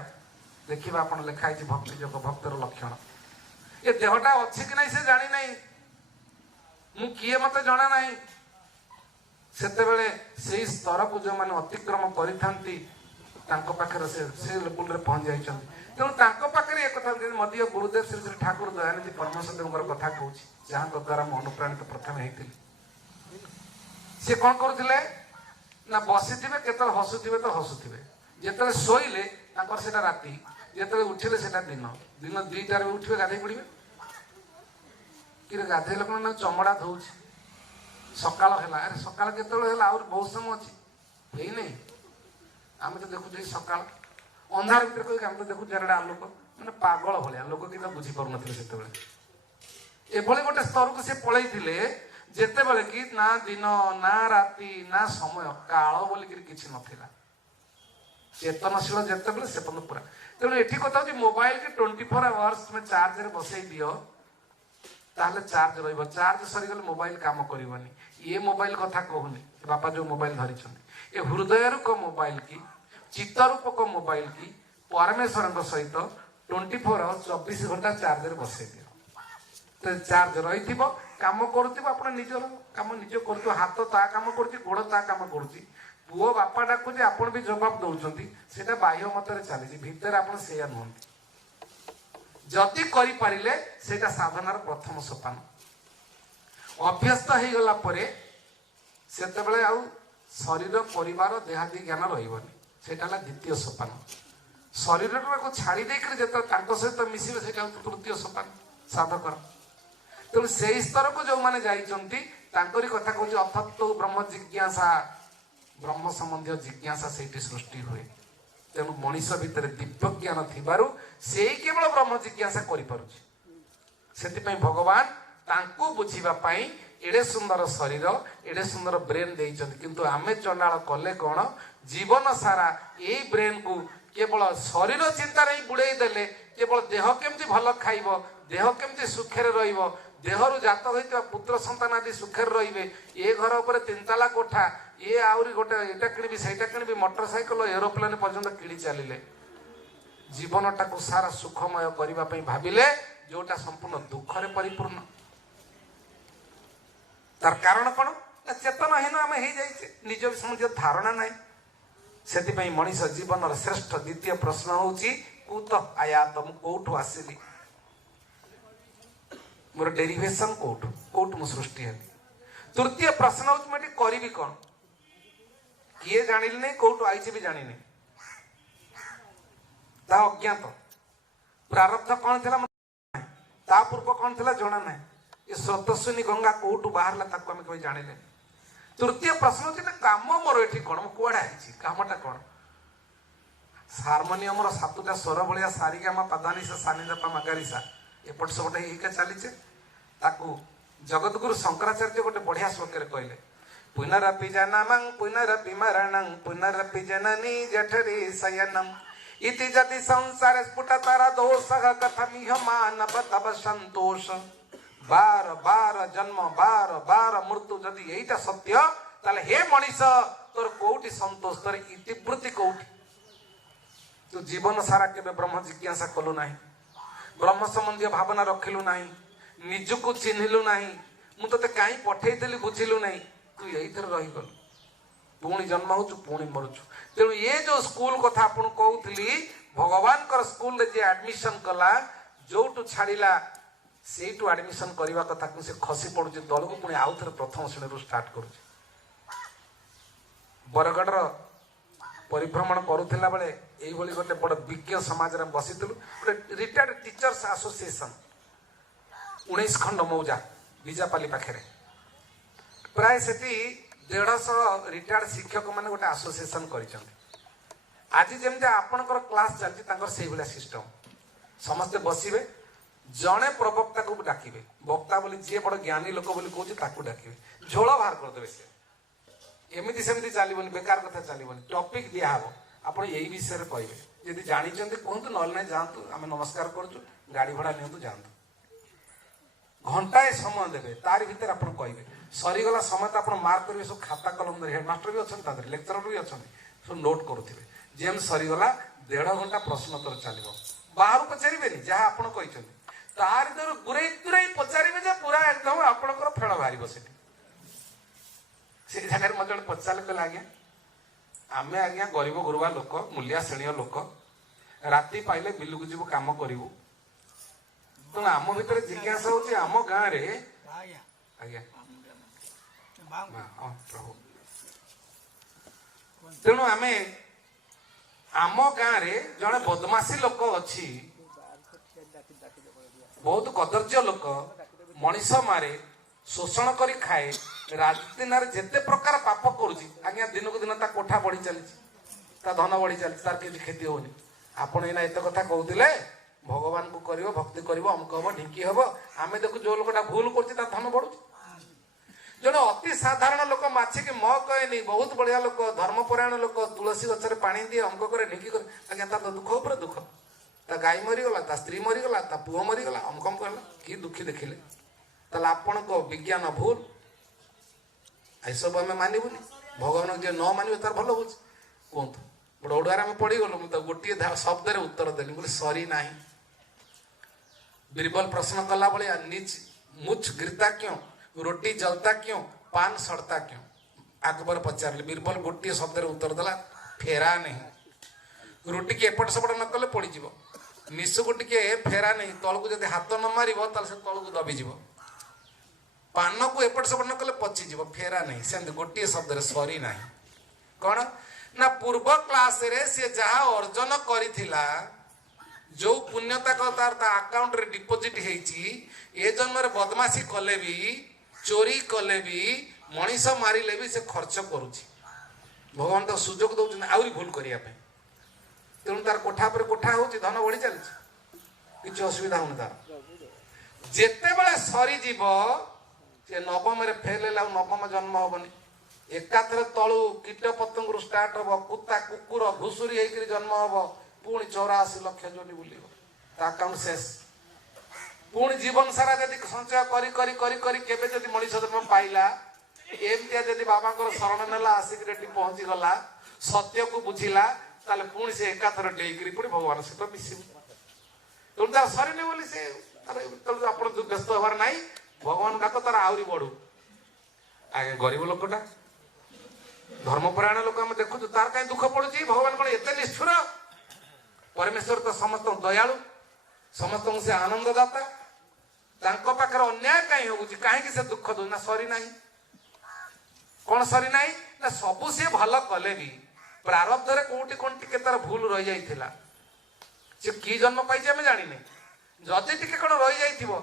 देखिए आप लिखाई भक्ति जोग भक्तर लक्षण ये देहटा अच्छी कि नहीं से जानी नहीं मु किए मत जना नहीं सेते बेले से स्तर को जो माने अतिक्रम करिथांती तांको पाखरे से लेवल रे पहुंच जाइछन तेणु तांको पाखरे एक कथा मध्य गुरुदेव श्री श्री ठाकुर दयानिधि परमेश्वर देवଙ୍କର कथा कहूची जहां द्वारा मैं अनुप्राणित प्रथम हेतिली से कौन करुथिले ना बसिथिबे केतल हसुथिबे तो हसुथिबे जेतले सोइले तांकर सेटा राती जेतले उठिले सेटा दिन दिन 2टार उठिबे गाधै पड़िबे कि गाधै लोक ना चमड़ा धौछि सकाळ होला अरे सकाळ केतले होला और बहुत समय अछि हेई नै आम तो देखु सकाळ अंधार भीतर कोई हम तो देखु चारटा आलोक माने पागल भलिया लोक कि बुझी पारु नथिले सेते बेले एभली गोटे स्तर को से पळै थिले जेते बेले कि ना दिन ना राति ना समय काल बोली कि किछि नथिला चेतनशील जेते बेले से पन पूरा तेणु एठी कथा होची मोबाइल के 24 आवर्स में चार्ज रे बसई दियो ताहले चार्ज रहइबो चार्ज सरी गेले मोबाइल काम करिवनी ये मोबाइल कथा कहूनी बापा जो मोबाइल धरी छथि ए हृदय रूप मोबाइल की चित्त रूपक मोबाइल की परमेश्वर सहित 24 आवर्स 24 घंटा चार्ज रे बसई दियो तो चार्ज रही काम करुव आप निजर कम निज कर हाथ ता कम कर गोड़ ता कम कर पुओ बापा डाकुचे आपण भी जवाब दौरान से बाह्य मत चली भितर आप नुहति जदि करें से साधनार प्रथम सोपान अभ्यस्त हो गला से शरीर परिवार देहादि ज्ञान रही से द्वितीय सोपान शरीर को छाड़ी देकर सहित मिसवे से तृतीय सोपान साधकर तेणु से स्तर को जो मैंने जाइछंती कथा कहूँ अथत्व ब्रह्म जिज्ञासा ब्रह्म संबंधी जिज्ञासा से सृष्टि हुए तेणु मनीष भितर दिव्य ज्ञान थिबारु से केवल ब्रह्म जिज्ञासा करि पारुछि सेति भगवान तांको बुझिबा पाई एडे सुंदर शरीर एडे सुंदर ब्रेन देइछंती किंतु आमे चंडाल कले कोन जीवन सारा एई ब्रेन को केवल शरीर चिंता रे बुड़ेई देले केवल देह केमती भल खाइबो देह केमती सुखेर रहिबो देहरु जात होइतबा पुत्र संतान आदि सुखेर रहिबे ए घर ऊपर 3 ताला कोठा ये आउरी गोटे एटा किणबी सेटा किणबी मोटरसाइकल एरोप्लेन पर्यंत किणी चलिले जीवनटा को सारा सुखमय करिबा पई भाबिले जोटा संपूर्ण दुख रे परिपूर्ण तार कारण कोन चेतनहीन आम हो जाइए निज संबंधी धारणा ना से मनीष जीवन श्रेष्ठ द्वितीय प्रश्न हूँ कूत आयात मुझू आसली मोर डेरिवेशन कौट मु सृष्टि है तृतीय प्रश्न हूँ मुझे करी कौन किए जानी नहीं कौटू आई भी जानी ता अज्ञात प्रारब्ध कौन थी ता पूर्व कौन थी जना ना ये स्रोतस्विनी गंगा कौटू बाहर आम कोई जाने तृतीय प्रश्न होती काम मोर ये कौन मुझे आई कामटा कौन हारमोनियम सातुटा स्वर भाया सारिगामा पादानिसा सानिदापा मगारिसा एपट सबटे हिका चलीचे ताकू जगतगुरु शंकराचार्य गोटे बढ़िया श्लोक कहले पुनरपि जनमं पुनरपि मरणं पुनरपि जननी जठरे शयनम इति जदि संसार स्फुटतर दोषः कथमिह मानव तव संतोष बार बार जन्म बार बार मृत्यु जदि यहीटा सत्य ताले हे मनीष तोर कोठी संतोष तोर इतिवृत्ति कोठी तू जीवन सारा केबे ब्रह्म जिज्ञासा कलु नाही ब्रह्म संबंधी भावना रखिलु नाही निजको चिन्हिलु नाही मु तते काई पठेइतली बुझिलु नाही तू यही थर रही गल पुणी जन्म होचु पुणी मरुचु तेणु ये जो स्कूल कथा आपन कहउतली भगवान कर स्कूल रे जे एडमिशन कला जोटू छाड़िला सेटू एडमिशन करबा कथा को से खसी पडुचे दल को पुणी आउ थर प्रथम श्रेणी रो स्टार्ट करूचे बरगढ़ रो परिभ्रमण करुला बेले यही गोटे बड़ विज्ञ समाज रे बसितलु गोटे रिटायर्ड टीचर्स एसोसिएशन 19 खंड मौजा बीजापाली पाखे प्राय से 150 रिटायर्ड शिक्षक मैंने गोटे एसोसिएशन कर आज जमी आपणकर क्लास चलती से भाया सिस्टम समस्ते बसवे जड़े प्रवक्ता को डाकिबे वक्ता बोली जी बड़ ज्ञानी लोक बोली कहूँ डाकिबे झोल बाहर करदे से एमती सेमती चलनी बेकार कथा चलनी टॉपिक दिहब आप यही विषय कहे जदि जानी कहतु ना जातु आम नमस्कार करुँ गाड़ी भड़ा नियंतु जातु घंटाए समय देवे तार भीतर आप कहे सरीगला समय तो आप मार्क करेंगे सब खाता कलम हेडमास्टर भी अच्छा लेक्चरर भी अच्छा सब नोट करुवे जेम सरीगला 1.5 घंटा प्रश्नोत्तर चलो बाहर पचारे जहाँ आप तार गुरे गुरे पचारे पूरा एकदम आपंकर फेड़ बाहर से जगह मत जन पचारे कहले आज्ञा आमे आज्ञा गरीब गुरुवा लोक मूलिया श्रेणी लोक राति पाइले बिलुक जीव काम करूँ तेणु आम भितर जिज्ञासा होची आम गाँव रे आज्ञा प्रभु तेणु आमे आम गाँव रे जड़े बदमाशी लोक अच्छी बहुत कदर्य लोक मनीष मारे शोषण करी खाए राजदिन जेते प्रकार पाप करुची आज्ञा दिन को दिन ता कोठा बढ़ी चली ता धन बढ़ी चली तार किसी क्षति होनी आपण एना एत कथा कहते भगवान को करियो भक्ति करियो अमुक हम ढिंकी हम आम देखु जो लोकटा भूल कर धन बढ़ू जड़े अति साधारण लोक माछिक म कहेनी बहुत बढ़िया लोक धर्मपरायण लोक तुलसी गचर पानी दिए अमुक करे ढिंकी कर आज्ञा तार दुख उपर दुख ता गाई मरीगला ता स्त्री मरीगला ता पुओ मरीगला अमुक कहला कि दुखी देखिले ताले आपण को विज्ञान भूल आई सब आम मानबुनि भगवान जे न मानवे तार भल हो कहतु गोटे ओडार आम पढ़ीगलु मुझे गोटे शब्द उत्तर देली बोले सरी ना बीरबल प्रश्न कला भाया नीच मुछ गिरता क्यों रोटी जलता क्यों पान सड़ता क्यों अकबर पचारे बीरबल गोटे शब्द उत्तर देला फेरा नहीं रोटी की एपट सेपट न कले पड़ज निशु को टे फेरा नहीं तलू जब हाथ न मार से तलू दबिज पान को एपट सेपट न कले पचिज फेरा नहीं से गोटे शब्द सरी ना कौन ना पूर्व क्लास रे से जहा अर्जन करिथिला जो पुण्यता को तार अकाउंट रे डिपोजिट हेची ए जन्म रे बदमाशी कले भी चोरी कले भी मनीष मारिले भी से खर्च करुची भगवान तो सुजोग दउछन आउरी भूल करिया पे तेणु तार कोठा पर कोठा होची धन बढ़ी चलची किछ असुविधा होन तार जेते बेले सरी जीव से नवम रे फेल होला नवम जन्म होबनी एकाथरे तलू कीट पतंग स्टार्ट हम कुत्ता कुकुर घुसुरी होकर जन्म हम पुणी 84 लक्ष जोड़ी बुल अकाउंट शेष पुणी जीवन सारा जब संचय करी करी करी करी केबे जदि मनीष जन्म पाइला एमतिया जदि बाबा शरण नेला आसिक पहुंची गला सत्य को बुझिला ताले पुणी से एकाथरे डेईकरी पुणी भगवान सहित मिसिबु तेणु तार सरीने बोली से आप व्यस्त हबार ना भगवान डाक तार आहरी बढ़ू आगे गरीब लोकटा धर्मपरायण लोक आम देखु तार कहीं दुख पड़ुची भगवान कौन एत निष्ठुर परमेश्वर तो समस्त दयालु समस्त से आनंददाता तांको पाखर अन्याय कहीं होगी कहीं से दुख दो ना सरी ना कौन सरी ना ना सबू सी भल कले भी प्रारब्ध रे कोटी कौन टिके तार भूल रही जाइथिला से की जन्म पाइছে आम जानिने जदि टिके कौन रही जाइथिबो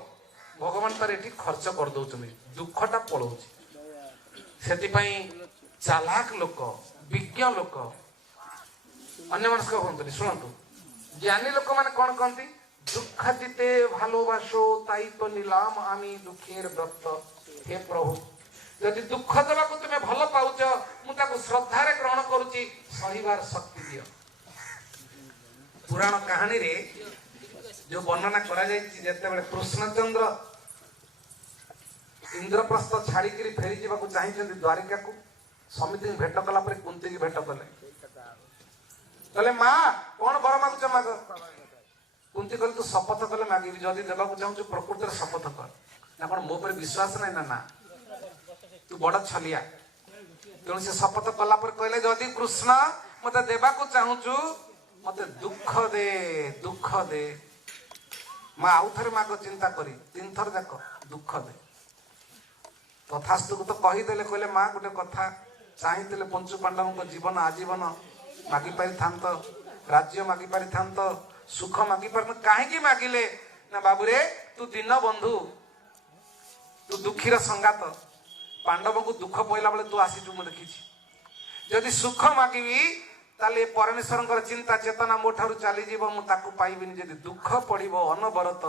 भगवान तार एठी खर्च कर दउछन दुखटा पळौछि सेति चालाक लोक विज्ञ लोक अन्य मनस्क कहते शुणु ज्ञानी लोक मैंने कौन कहती दुख दिते भालोबासो ताई तो नीलाम आमी दुखेर व्रत हे प्रभु यदि दुख देवा तुम भल पाउच मुझे श्रद्धा ग्रहण करुच्ची सहिबार शक्ति दियो पुराण कहानी रे जो वर्णना करा जिते कृष्णचंद्र इंद्रप्रस्थ छाड़ी फेरी जावाक चाहिए द्वारिका को समिति भेट कला कुंती की भेट कले माँ कौन बर मागुच माग कुंती कहले तू शपथ कले मागिबी जदि देवाक चाहूँ प्रकृति शपथ कर ना कौन मो पर विश्वास नहीं ना ना तू बड़ छलिया तेणु से शपथ कला कहले जदि कृष्ण मते देवाक चाहूँ मते दुख दे माँ आउ थे माग चिंता करी 3 थर जाक दुख दे तथास्तु को तो कहीदेले कहले माँ गोटे कथा चाहिए पंचु पांडवों जीवन आजीवन मागी पारि थांत राज्य मागी पारि थांत सुख मागी पार कहीं मागिले ना बाबूरे तू दीन बंधु तू दुखीर संगात पांडव को दुख पइला बेले तू आसीचु मु देखी जदि सुख मागिबी ताले परमेश्वर चिंता चेतना मो ठारू चली जीव मु ताकू पाइबिनी जदि दुख पड़िबो अनवरत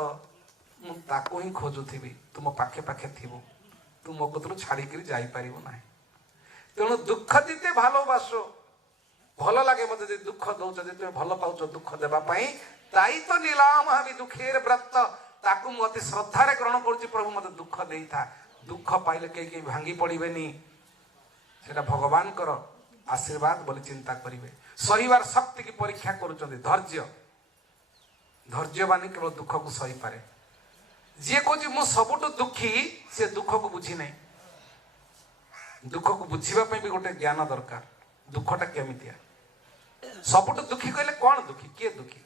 मु ताकू ही खोजुथिबी तुम पाखे पाखे थिबो तू मो कतरू छाड़ी करी जाई परिबो नाही तेणु दुख दीते भालोबासो भल लगे मत दुख दौच तुम भल पाउच दुख देवा ताई तो नीलाम हमी दुखेर व्रत ताकू मु अति श्रद्धा ग्रहण करुच्ची प्रभु मत दुख दे था दुख पाइले कहीं भांगी पड़े सेटा भगवान कर आशीर्वाद बोली चिंता करेंगे सहीबार शक्ति की परीक्षा करुँच धैर्य धैर्यवान केवल दुख को सही पारे जी कह मु सबुठ दुखी से दुख को बुझी नहीं दुख को बुझापी भी गोटे ज्ञान दरकार दुखटा केमितिया सबुठ दुखी कहले कौन दुखी किए दुखी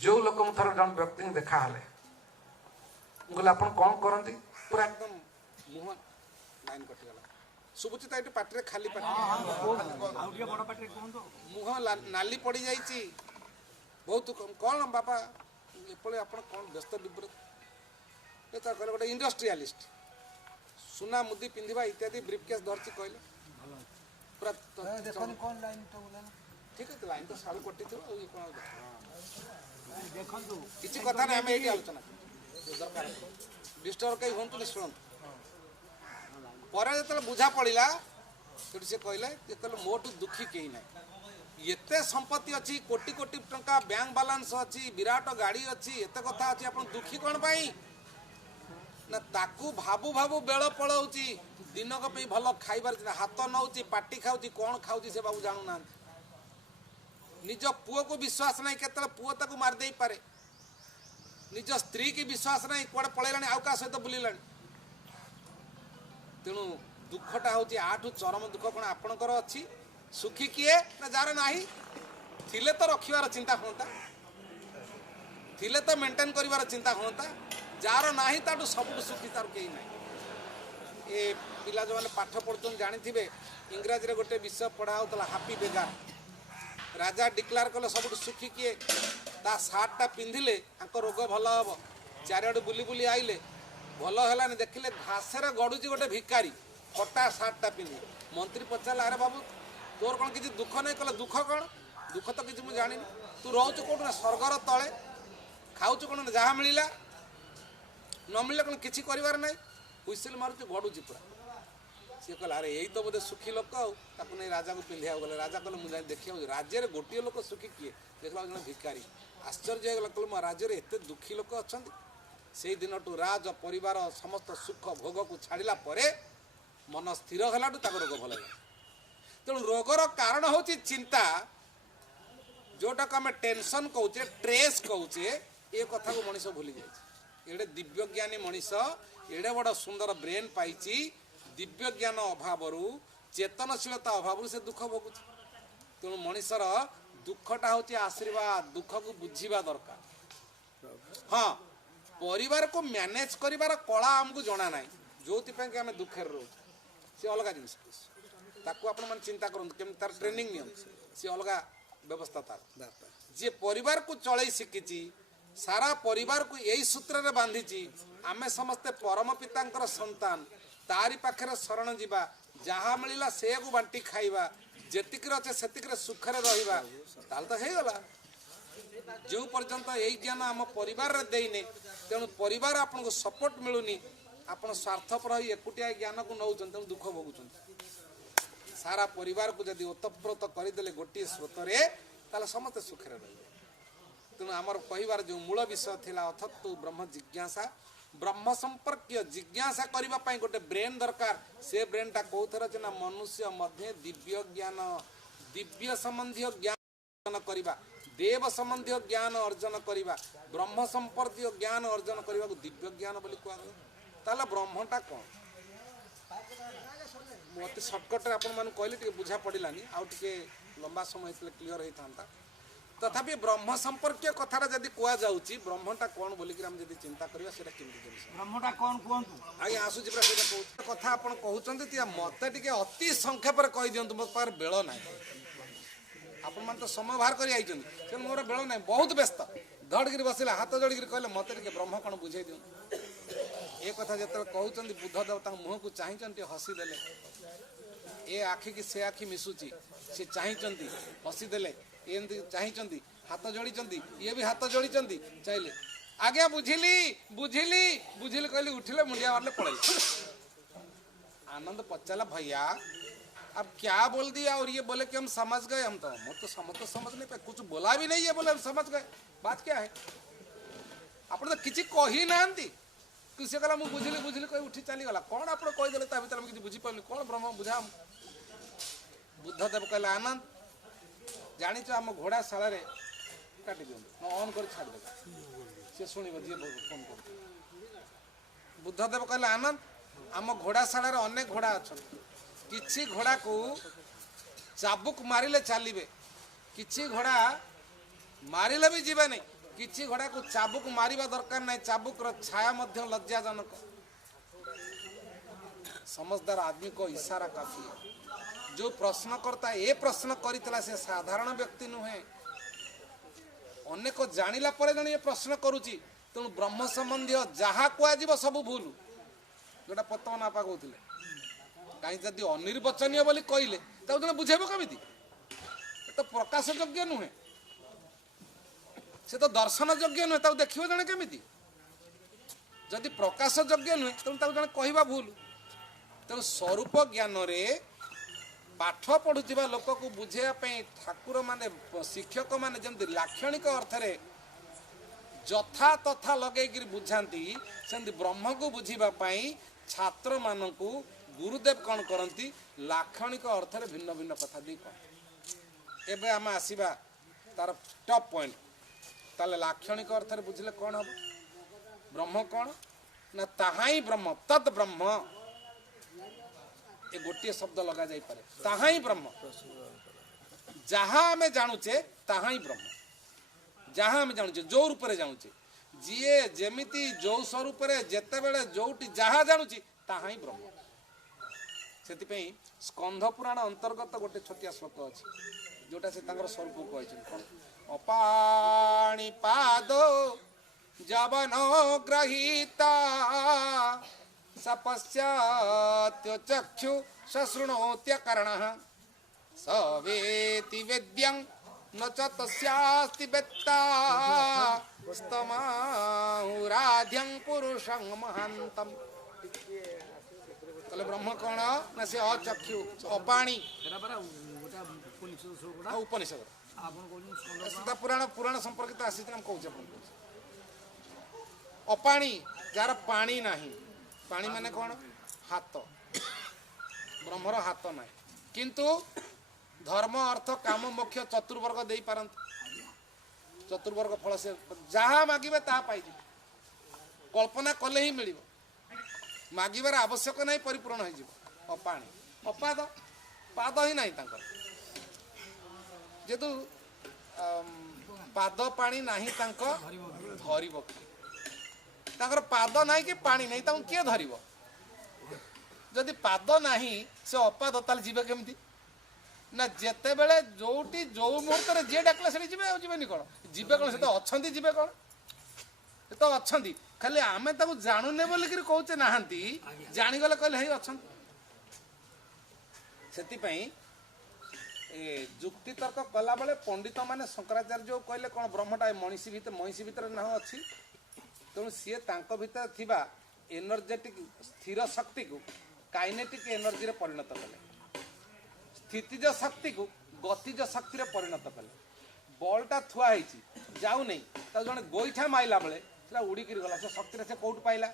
जो लोक थर जन व्यक्ति देखा हेले बोले आप कौन करती पूरा एकदम मुह लाइन कटिगला शुभुची तो ये पाटे खाली पाटे मुह नाली पड़ जाइए बहुत कौन बापा एपले आप कौन व्यस्त विब्रत ये कहले गोटे इंडस्ट्रियालिस्ट सुना मुदी पिंधिबा इत्यादि ब्रीफकेस धरती कहले पूरा ठीक है लाइन तो सारू कटि किसी कथा नहीं आम ये आलोचना दरकार डिस्टर्ब कहीं हूँ शुणु पर जो बुझा पड़ा तो सी कहले मोटू दुखी कहीं ना एते संपत्ति अच्छी कोटी कोटी टंका बैंक बालांस अच्छी विराट गाड़ी अच्छी एत कथा अच्छी आप दुखी कौन पाई ना ताकू भाबू भाबू बेल पलाऊँच दिनक पे भल खाइबार हाथ नौची पाटी खाऊँ कौन खाऊँ से बाबू जानू ना निज पुओ को विश्वास नहीं केतले पुओ ताकू मारदे पारे निज स्त्री की विश्वास नहीं कुआड़े पलैलानी आउ का सहित बुलिलानी तेणु दुखटा हूँ आठू चरम दुख कौन आपणकर अच्छी सुखी किए ना जार नाही थिले तो रखिबार चिंता होता थिले तो मेंटेन करिवार चिंता होता जार नाही ताठू सबुठ सुखी तार कहीं ना ए पिला जो मैंने पाठ पढ़ुन जानी इंग्राजी रे गोटे विषय पढ़ा होता हापी बेगार राजा डिक्लेयर कले सबुठ सुखी किए ता सार्टा पिंधिले रोग भल हम चारिआडू बुली बुली आइले भल है देखिले घासरे गड़ुची गोटे भिकारी फटा सार्टा पिंधि मंत्री पचारा अरे बाबू तोर कौन किसी दुख नहीं कल दुख कौन दुख तो किसी मुझे जानी तू रोचु कौन ना स्वर्गर तले खाऊचु कौन जहाँ मिलला न मिले कौन किसी कर हुइसिल मारुच गड़ुची पूरा सी कहला अरे यही तो बोधे सुखी लोक आउ नहीं राजा को पिंधा गले राजा कहले मुझे देखा राज्य में गोटे लोक सुखी किए देखला जन भिकारी आश्चर्य होगा कहले राज्य में एत दुखी लोक अच्छा से दिन राज परिवार समस्त सुख भोग को छाड़ा पर मन स्थिर है रोग भल तेणु रोगर कारण हूँ चिंता जोटा को आम टेंशन कौचे ट्रेस कौचे ये कथा को मनीष भूली जाए एडे दिव्य ज्ञानी मनीष एडे बड़ सुंदर ब्रेन पाई दिव्य ज्ञान अभाव चेतनशीलता अभाव से दुख भोगुच तेणु मनीषर दुखटा हूँ आशीर्वाद दुख को बुझा दरकार हाँ परिवार को मैनेज करिवार कला आमको जना ना जो आम दुखे रोच सी अलग जिन ताकू आपण मन चिंता करंतु केम तार ट्रेनिंग नियम सी अलग व्यवस्था तार जे परिवार को चलई शिखिची सारा परिवार को यही सूत्र रे बांधीची आमे समस्ते परम पितांकर संतान तारी पाखरे शरण जीवा जहाँ मिलला से को बांटी खाइबा जेतिक अच्छे सेतिक सुखरे रहिबा ताल तो हे गला जो पर्यंत यही ज्ञान आम परिवार रे देइने तेणु परिवार आपन को सपोर्ट मिलुनी आपन स्वार्थपर ही एकुटिया ज्ञान को नौचन तेणु दुख भोगुचन सारा परिवार को जदि ओतप्रोत करदे गोटे स्रोतरे ताले समस्त सुखरे रहिबे तेणु आमर कहबार जो मूल विषय थिला अथत्तु ब्रह्म जिज्ञासा ब्रह्म संपर्कीय जिज्ञासा करबा पई गोटे ब्रेन दरकार से ब्रेनटा कोथर अछि ना मनुष्य मध्य दिव्य ज्ञान दिव्य संबंधी ज्ञान करबा देव संबंधी ज्ञान अर्जन करबा ब्रह्म संपर्कीय ज्ञान अर्जन करबा को दिव्य ज्ञान बोली कहवा ताले ब्रह्मटा कौन मत सर्टकट आपण मान कहले टिके बुझा पड़िलानी आउ टिके लंबा समय क्लियर होता तथापि ब्रह्म संपर्कीय कथा जदि कह जाऊँगी ब्रह्मटा कौन बोलिक चिंता करवा से ब्रह्मटा कौन कहतु आई आसूची कथा आप कहते मत टे अति संक्षेप कही दिंतु मो पार बेल ना आपण मैंने तो समय बाहर कर मोर बेल ना बहुत व्यस्त धड़क बसला हाथ जोड़िक कहले मत टे ब्रह्म कौन बुझे दिखाँ ये कथा जो कहते बुद्धदेव मुह को चाहिए हसीदे ए आखि की से आखि मिशुची सी चाहिए हसीदे एमती चाहिए हाथ जोड़ी ये भी हाथ जोड़ी चाहिए आज्ञा बुझिली बुझिली बुझिली कहली उठिले मुंडिया मारले पड़े आनंद पचाला भैया अब क्या बोल दिया और ये बोले कि हम समझ गए हम तो समझ नहीं पाए कुछ बोला भी नहीं है बोले हम समझ गए बात क्या है आप तो किसी कही ना किसी कहला मुझे बुझिली बुझिली कही उठी चलीगला कौन आप कहीदे भर किसी बुझीपारे कौन ब्रह्म बुझा बुद्धदेव कहले आनंद जानी आम घोड़ा शाला काटी दिखाँ ऑन कर छाड़दे सी शुण जी फोन कर बुद्धदेव कहले आनंद आम घोड़ा शाला अनेक घोड़ा अच्छा किसी घोड़ा को चाबुक मारिले चलिए किछि घोड़ा मारिले भी जीवे नहीं किछि घोड़ा को चाबुक मारिबा दरकार नहीं चाबुक रो छाया मध्य लज्जाजनक समझदार आदमी को इशारा काफी है जो प्रश्नकर्ता ए प्रश्न करथिला से साधारण व्यक्ति नुहे अनेक जानिला परे जण ए प्रश्न करूची तेणु ब्रह्म संबंधी जहा कुआଯିब सब भूल जोटा पद्मनाभ आपा कहते कहीं जदि अनिर्वचनीय बोली कहले ताऊ जन बुझेब केमिति तो प्रकाश योग्य नुहे से तो दर्शन योग्य नुहे ताऊ देखिबो जण केमिति जदि प्रकाश योग्य नुहे तेणु ताऊ जन कहवा भूल तेणु स्वरूप ज्ञान रे पाठ पढ़ुवा लोक को बुझाई ठाकुर माने शिक्षक माने जमती लाक्षणिक अर्थ रे जथा तथा लगे बुझाती सेमती ब्रह्म को बुझाई छात्र मानक गुरुदेव कौन करती लाक्षणिक अर्थ रे भिन्न भिन्न कथा दी कह एबे आम आसीबा तार टॉप पॉइंट ताले लाक्षणिक अर्थ रे बुझले कौन हम ब्रह्म कौन ना ताहा ही ब्रह्म तद ब्रह्म ए गोटे शब्द लगा जाई पारे ताहा ही ब्रह्म जहाँ आम जानुचे ताहा ही ब्रह्म जहाँ आम जानुचे जो रूप रे जानुचे जीए जेमिति जो स्वरूप रे जेते बेले जोटी जहाँ जानुची ताहा ही ब्रह्म सेति स्कंध पुराण अंतर्गत गोटे छोटिया श्लोक अच्छी जोटा से तांकर स्वरूप कहते अपाणी पादो जवनो ग्रहीता सपश्चात्य चक्षु सशृणोत्य कर्णः स वेति वेद्यं न च तस्यास्ति वेत्ता स्तमाहुराध्यं पुरुषं महान्तम् तले ब्रह्म कौन ना से अचक्षु अपाणी उपनिषद पुराण पुराण संपर्कित आसी कौच अपाणी जार पानी नहीं पानी माने कौन हाथ ब्रह्मर हाथ ना किंतु धर्म अर्थ काम मोक्ष चतुर्वर्ग दे पारत चतुर्वर्ग फल से जहाँ मागिबे ता पाई कल्पना कले ही मिल मागिबार आवश्यक नहीं परिपूर्ण हो अपाणी अपाद पाद ही नहीं जेतु पाद पानी नहीं धरब तांकर पाद नहीं कि पानी नहीं ताऊ किए धरब जदि पाद नहीं से अपाद ताल जीवे केमती ना जेते बेले जोटी जो मुहूर्त में जी डाकले से जीवे जीवेनि कौन जीवे कौन से तो अच्छा जीवे कौन तो अच्छा खाली आमे ताको जानूने बोलिक कौचे नहांती जानीगले कहले हे अच्छा से जुक्ति तर्क कला बेले पंडित माने शंकराचार्य जो कहले कौन ब्रह्मटा महिषी भितर ना अच्छी तेणु सी भीतर थिबा एनर्जेटिक स्थिर शक्ति को काइनेटिक एनर्जी रे परिणत कले स्थितिज शक्ति को गतिज शक्ति रे परिणत कले बॉलटा थुआ होइछि जाऊ नहीं ता जने गोइठा माइला बेले सेला उड़ी किरी गला से शक्ति रे से कोट पाइला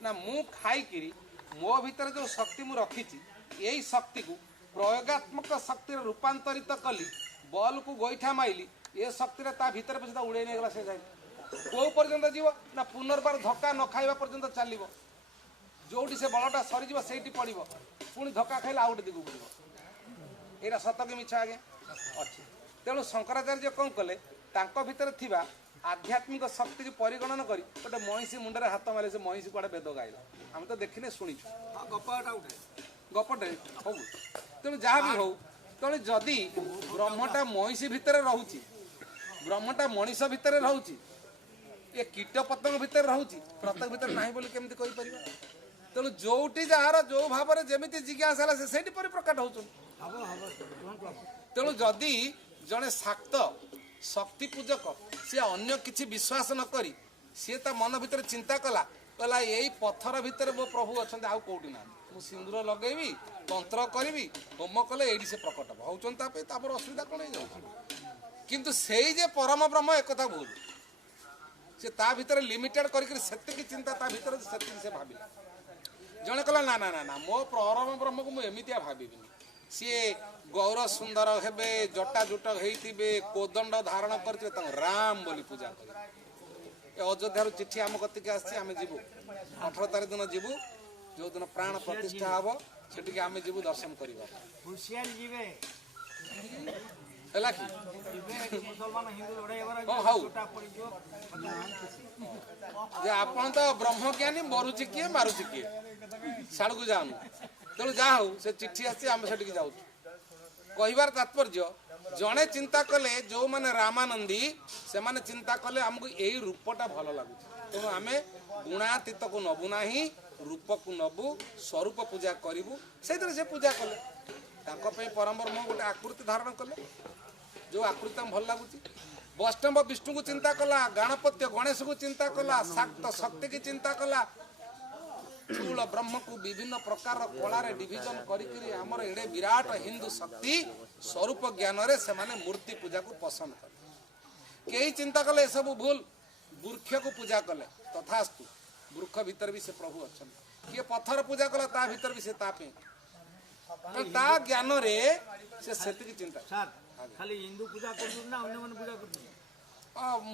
ना मु खाई किरी मो भीतर जो शक्ति मु रखिछि एई शक्ति को प्रयोगात्मक शक्ति रे रूपांतरित कली बॉल को गोइठा माइली ए शक्ति रे ता भीतर पछता उड़े नै गला से जाई को पर्यंत जीव ना पुनर्बार धक्का न खाइबा पर्यंत चलिबो जोटी से बलटा सरी जीव सेठी पड़िबो पुणी धक्का खाइला आउट दिगु पड़िबो एरा सत के मिछा आगे अछि तेणु शंकराचार्य कौन कले तांको भीतर थिबा आध्यात्मिक शक्ति की परिगणन करी गोटे महिषी मुंडरे हाथ मारे से महिषी कुआडे वेद गाइला आम तो देखिने शुणीछु गपटे हो तेणु जहाँ भी हो तेणु जदि ब्रह्मटा महिषी भितर रहुची ब्रह्मटा मनीष भितर रहुची ये कीट पतंग भितर रहुची प्रत्येक भितर नाही बोली केमती कहि परिबा तेणु जोटी जार जो भाव में जेमिति जिज्ञासा है से परिप्रकट होचुन तेणु जदि जड़े शाक्त शक्ति पूजक सी अन्य किसी विश्वास न करी सी ता मन भितर चिंता कला कहला यही पत्थर भितर मो प्रभु अच्छा आउ कौटी ना मु सिंदूर लगेबी तंत्र करी होम कले ये से प्रकट हम असुविधा कौन हो किंतु से जे परम ब्रह्म एक भूल से ता भीतर लिमिटेड करके चिंता ता भीतर से भाविला जड़े कहला ना ना ना ना मो परम ब्रह्म को मुझे भाविनी सी गौर सुंदर हेबे जटा जुट होइतिबे कोदंड धारण करथिबे त राम बोली पूजा कर अयोध्या चिठी आम कतिके आसी आम जीवु 18 तारीख दिन जीवु ଯୋଉଦିନ ପ୍ରାଣ ପ୍ରତିଷ୍ଠା ହବ ସେଠିକି ଆମେ ଯିବୁ ଦର୍ଶନ କରିବା ହୁସିଆର ଯିବେ ହେଲା କି ଯିବେ ମୁସଲମାନ ହିନ୍ଦୁ ଲଢ଼େଇ ହେବାର ହଁ ହଉ ଛୋଟା ପଡ଼ିଯିବ ଯେ ଆପଣ ତ ବ୍ରହ୍ମଜ୍ଞାନୀ ମରୁଛି କିଏ ମାରୁଛି କିଏ ସାଡ଼କୁ ଯାଉନୁ ତେଣୁ ଯାହା ହଉ ସେ ଚିଠି ଆସିଛି ଆମେ ସେଠିକି ଯାଉଛୁ କହିବାର ତାତ୍ପର୍ଯ୍ୟ ଜଣେ ଚିନ୍ତା କଲେ ଯୋଉମାନେ ରାମାନନ୍ଦୀ ସେମାନେ ଚିନ୍ତା କଲେ ଆମକୁ ଏଇ ରୂପଟା ଭଲ ଲାଗୁଛି ତେଣୁ ଆମେ ଗୁଣାତୀତକୁ ନବୁ ନାହିଁ ରୂପକୁ ନବୁ ସ୍ୱରୂପ ପୂଜା କରିବୁ ସେଇଥିରେ ସେ ପୂଜା କଲେ ତାଙ୍କ ପାଇଁ ପରମବ୍ରହ୍ମ ଗୋଟେ ଆକୃତି ଧାରଣ କଲେ ଯୋଉ ଆକୃତି ତାଙ୍କୁ ଭଲ ଲାଗୁଛି ବୈଷ୍ଣବ ବିଷ୍ଣୁକୁ ଚିନ୍ତା କଲା ଗଣପତ୍ୟ ଗଣେଶକୁ ଚିନ୍ତା କଲା ଶାକ୍ତ ଶକ୍ତିକି ଚିନ୍ତା କଲା ଚୂଳ ବ୍ରହ୍ମକୁ ବିଭିନ୍ନ ପ୍ରକାର କଳାରେ ଡିଭିଜନ କରିକିରି ଆମର ଏଡ଼େ ବିରାଟ ହିନ୍ଦୁ ଶକ୍ତି ସ୍ୱରୂପ ଜ୍ଞାନରେ ସେମାନେ ମୂର୍ତ୍ତି ପୂଜାକୁ ପସନ୍ଦ କଲେ କେହି ଚିନ୍ତା କଲେ ଏସବୁ ଭୁଲ ବୃକ୍ଷକୁ ପୂଜା କଲେ ତଥାସ୍ତୁ ବୃକ୍ଷ ଭିତରେ ବି ସେ ପ୍ରଭୁ ଅଛନ୍ତି କିଏ ପଥର ପୂଜା କଲା ତା ଭିତରେ ବି ସେ ତା ପାଇଁ ତା ଜ୍ଞାନରେ ସେ ସେତିକି ଚିନ୍ତା ସାର୍ ଖାଲି ହିନ୍ଦୁ ପୂଜା କରୁଛନ୍ତି ନା ଅନ୍ୟମାନେ ପୂଜା କରୁଛନ୍ତି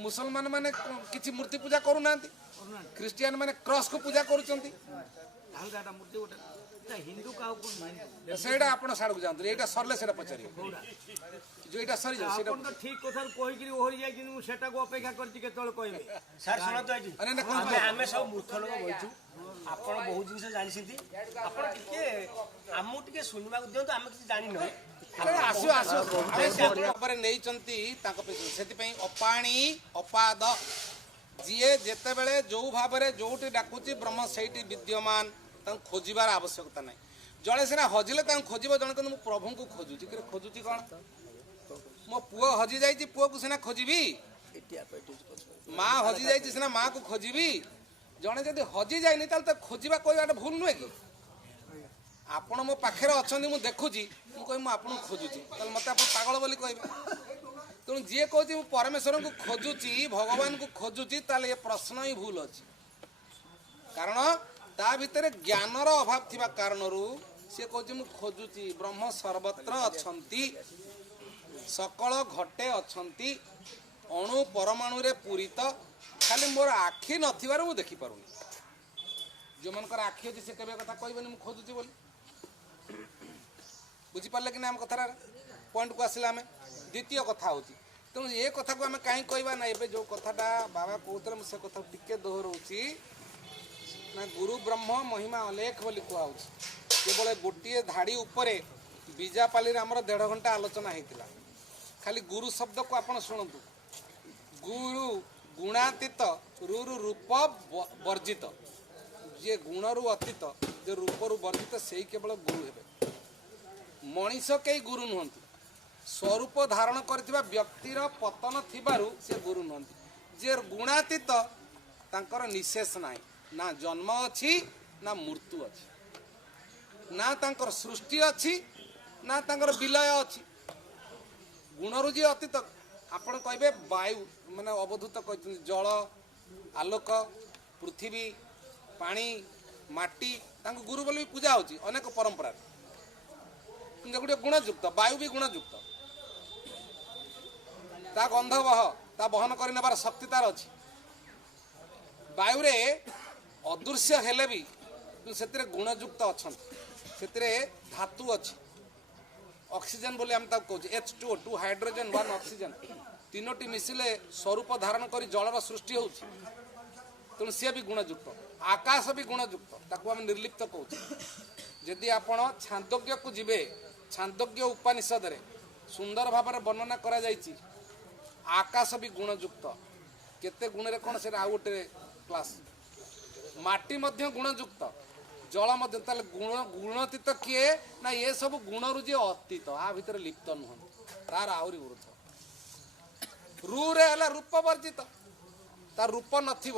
ମୁସଲମାନ ମାନେ କିଛି ମୂର୍ତ୍ତି ପୂଜା କରୁନାହାନ୍ତି ଖ୍ରୀଷ୍ଟିଆନ ମାନେ କ୍ରସକୁ ପୂଜା କରୁଛନ୍ତି ତାହେଲେ ଏଟା ମୂର୍ତ୍ତି ଗୋଟେ ଏଟା ହିନ୍ଦୁ କାହାକୁ ହିନ୍ଦୁ ସେଇଟା ଆପଣ ସାଡ଼କୁ ଯାଆନ୍ତୁ ଏଇଟା ସରିଲେ ସେଇଟା ପଚାରିବେ ଯୋଉ ଏଇଟା ସରିଯାଉ ସେଇଟା ଆପଣ ତ ଠିକ କଥାରୁ କହିକିରି ଓହରି ଯାଇଛନ୍ତି ମୁଁ ସେଟାକୁ ଅପେକ୍ଷା କରିଛି କେତେବେଳେ କହିବେ ସାର୍ ଶୁଣନ୍ତୁ ଏଠି ଆରେ ନା କଣ ଆମେ ସବୁ ମୂର୍ଖ ଲୋକ ବଇଛୁ ଆପଣ ବହୁତ ଜିନିଷ ଜାଣିଛନ୍ତି ଆପଣ ଟିକେ ଆମକୁ ଟିକେ ଶୁଣିବାକୁ ଦିଅନ୍ତୁ ଆମେ କିଛି ଜାଣିନୁ ଆସିବ ଭାବରେ ନେଇଛନ୍ତି ତାଙ୍କ ପାଇଁ ସେଥିପାଇଁ ଅପାଣି ଅପାଦ ଯିଏ ଯେତେବେଳେ ଯୋଉ ଭାବରେ ଯୋଉଠି ଡାକୁଛି ବ୍ରହ୍ମ ସେଇଠି ବିଦ୍ୟମାନ ତାଙ୍କୁ ଖୋଜିବାର ଆବଶ୍ୟକତା ନାହିଁ ଜଣେ ସିନା ହଜିଲେ ତାଙ୍କୁ ଖୋଜିବ ଜଣେ କିନ୍ତୁ ମୁଁ ପ୍ରଭୁଙ୍କୁ ଖୋଜୁଛି କି ଖୋଜୁଛି କ'ଣ ମୋ ପୁଅ ହଜି ଯାଇଛି ପୁଅକୁ ସିନା ଖୋଜିବି ମା ହଜି ଯାଇଛି ସିନା ମାକୁ ଖୋଜିବି ଜଣେ ଯଦି ହଜି ଯାଇନି ତାହେଲେ ତ ଖୋଜିବା କହିବାଟା ଭୁଲ ନୁହେଁ କି ଆପଣ ମୋ ପାଖରେ ଅଛନ୍ତି ମୁଁ ଦେଖୁଛି ମୁଁ କହିବି ମୁଁ ଆପଣଙ୍କୁ ଖୋଜୁଛି ତାହେଲେ ମୋତେ ଆପଣ ପାଗଳ ବୋଲି କହିବେ ତେଣୁ ଯିଏ କହୁଛି ମୁଁ ପରମେଶ୍ୱରଙ୍କୁ ଖୋଜୁଛି ଭଗବାନଙ୍କୁ ଖୋଜୁଛି ତାହେଲେ ଏ ପ୍ରଶ୍ନ ହିଁ ଭୁଲ ଅଛି କାରଣ ତା ଭିତରେ ଜ୍ଞାନର ଅଭାବ ଥିବା କାରଣରୁ ସିଏ କହୁଛି ମୁଁ ଖୋଜୁଛି ବ୍ରହ୍ମ ସର୍ବତ୍ର ଅଛନ୍ତି ସକଳ ଘଟେ ଅଛନ୍ତି ଅଣୁ ପରମାଣୁରେ ପୂରିତ ଖାଲି ମୋର ଆଖି ନଥିବାରୁ ମୁଁ ଦେଖିପାରୁନି ଯେଉଁମାନଙ୍କର ଆଖି ଅଛି ସେ କେବେ କଥା କହିବେନି ମୁଁ ଖୋଜୁଛି ବୋଲି ବୁଝିପାରିଲେ କି ନା ଆମ କଥାଟା ପଏଣ୍ଟକୁ ଆସିଲେ ଆମେ ଦ୍ୱିତୀୟ କଥା ହେଉଛି ତେଣୁ ଏ କଥାକୁ ଆମେ କାହିଁକି କହିବା ନା ଏବେ ଯେଉଁ କଥାଟା ବାବା କହୁଥିଲେ ମୁଁ ସେ କଥାକୁ ଟିକେ ଦୋହରଉଛି ନା ଗୁରୁ ବ୍ରହ୍ମ ମହିମା ଅଲେଖ ବୋଲି କୁହାହେଉଛି କେବଳ ଗୋଟିଏ ଧାଡ଼ି ଉପରେ ବିଜାପାଲିରେ ଆମର 1.5 ଘଣ୍ଟା ଆଲୋଚନା ହେଇଥିଲା ଖାଲି ଗୁରୁ ଶବ୍ଦକୁ ଆପଣ ଶୁଣନ୍ତୁ ଗୁରୁ ଗୁଣାତୀତ ରୁରୁ ରୂପ ବର୍ଜିତ ଯିଏ ଗୁଣରୁ ଅତୀତ ଯେ ରୂପରୁ ବର୍ଜିତ ସେଇ କେବଳ ଗୁରୁ ହେବେ ମଣିଷ କେହି ଗୁରୁ ନୁହନ୍ତି ସ୍ୱରୂପ ଧାରଣ କରିଥିବା ବ୍ୟକ୍ତିର ପତନ ଥିବାରୁ ସେ ଗୁରୁ ନୁହନ୍ତି ଯିଏ ଗୁଣାତୀତ ତାଙ୍କର ନିଶେଷ ନାହିଁ ନା ଜନ୍ମ ଅଛି ନା ମୃତ୍ୟୁ ଅଛି ନା ତାଙ୍କର ସୃଷ୍ଟି ଅଛି ନା ତାଙ୍କର ବିଲୟ ଅଛି ଗୁଣରୁ ଯିଏ ଅତୀତ ଆପଣ କହିବେ ବାୟୁ ମାନେ ଅବଧୂତ କହିଛନ୍ତି ଜଳ ଆଲୋକ ପୃଥିବୀ ପାଣି ମାଟି ତାଙ୍କୁ ଗୁରୁ ବୋଲି ପୂଜା ହେଉଛି ଅନେକ ପରମ୍ପରାରେ କିନ୍ତୁ ଗୋଟେ ଗୁଣଯୁକ୍ତ ବାୟୁ ବି ଗୁଣଯୁକ୍ତ ତା ଗନ୍ଧ ତା ବହନ କରି ନେବାର ଶକ୍ତି ତାର ଅଛି ବାୟୁରେ ଅଦୃଶ୍ୟ ହେଲେ ବି ସେଥିରେ ଗୁଣଯୁକ୍ତ ଅଛନ୍ତି ସେଥିରେ ଧାତୁ ଅଛି ଅକ୍ସିଜେନ୍ ବୋଲି ଆମେ ତାକୁ କହୁଛେ H2O 2 ହାଇଡ୍ରୋଜେନ୍ 1 ଅକ୍ସିଜେନ୍ ତିନୋଟି ମିଶିଲେ ସ୍ୱରୂପ ଧାରଣ କରି ଜଳର ସୃଷ୍ଟି ହେଉଛି ତେଣୁ ସିଏ ବି ଗୁଣଯୁକ୍ତ ଆକାଶ ବି ଗୁଣଯୁକ୍ତ ତାକୁ ଆମେ ନିର୍ଲିପ୍ତ କହୁଛେ ଯଦି ଆପଣ ଛାନ୍ଦୋଗ୍ୟକୁ ଯିବେ ଛାନ୍ଦୋଗ୍ୟ ଉପନିଷଦରେ ସୁନ୍ଦର ଭାବରେ ବର୍ଣ୍ଣନା କରାଯାଇଛି ଆକାଶ ବି ଗୁଣଯୁକ୍ତ କେତେ ଗୁଣରେ କ'ଣ ସେଇଟା ଆଉ ଗୋଟେ କ୍ଲାସ୍ ମାଟି ମଧ୍ୟ ଗୁଣଯୁକ୍ତ ଜଳ ମଧ୍ୟ ତାହେଲେ ଗୁଣାତୀତ କିଏ ନା ଏସବୁ ଗୁଣରୁ ଯିଏ ଅତୀତ ଆ ଭିତରେ ଲିପ୍ତ ନୁହନ୍ତି ତାର ଆହୁରି ଉର୍ଦ୍ଧ୍ୱ ରୁରେ ହେଲା ରୂପ ବର୍ଜିତ ତା ରୂପ ନଥିବ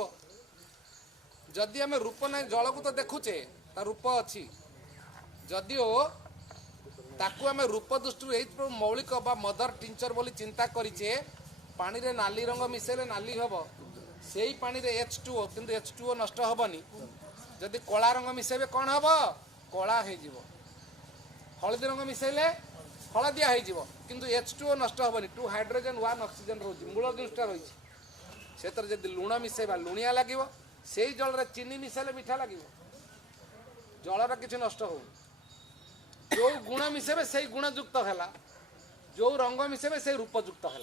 ଯଦି ଆମେ ରୂପ ନାହିଁ ଜଳକୁ ତ ଦେଖୁଛେ ତା ରୂପ ଅଛି ଯଦିଓ ତାକୁ ଆମେ ରୂପ ଦୃଷ୍ଟିରୁ ଏଇଥିପାଇଁ ମୌଳିକ ବା ମଦର ଟିଞ୍ଚର ବୋଲି ଚିନ୍ତା କରିଛେ ପାଣିରେ ନାଲି ରଙ୍ଗ ମିଶାଇଲେ ନାଲି ହେବ ସେଇ ପାଣିରେ H2O କିନ୍ତୁ H2O ନଷ୍ଟ ହେବନି ଯଦି କଳା ରଙ୍ଗ ମିଶାଇବେ କ'ଣ ହେବ କଳା ହେଇଯିବ ହଳଦୀ ରଙ୍ଗ ମିଶାଇଲେ ହଳଦିଆ ହେଇଯିବ କିନ୍ତୁ H2O ନଷ୍ଟ ହେବନି 2 ହାଇଡ୍ରୋଜେନ୍ 1 ଅକ୍ସିଜେନ୍ ରହୁଛି ମୂଳ ଜିନିଷଟା ରହିଛି ସେଥିରେ ଯଦି ଲୁଣ ମିଶାଇବା ଲୁଣିଆ ଲାଗିବ ସେଇ ଜଳରେ ଚିନି ମିଶାଇଲେ ମିଠା ଲାଗିବ जलर किसी नष्ट हो जो गुण मिसेबे से गुणयुक्त है जो रंग मिसेबे से रूपयुक्त है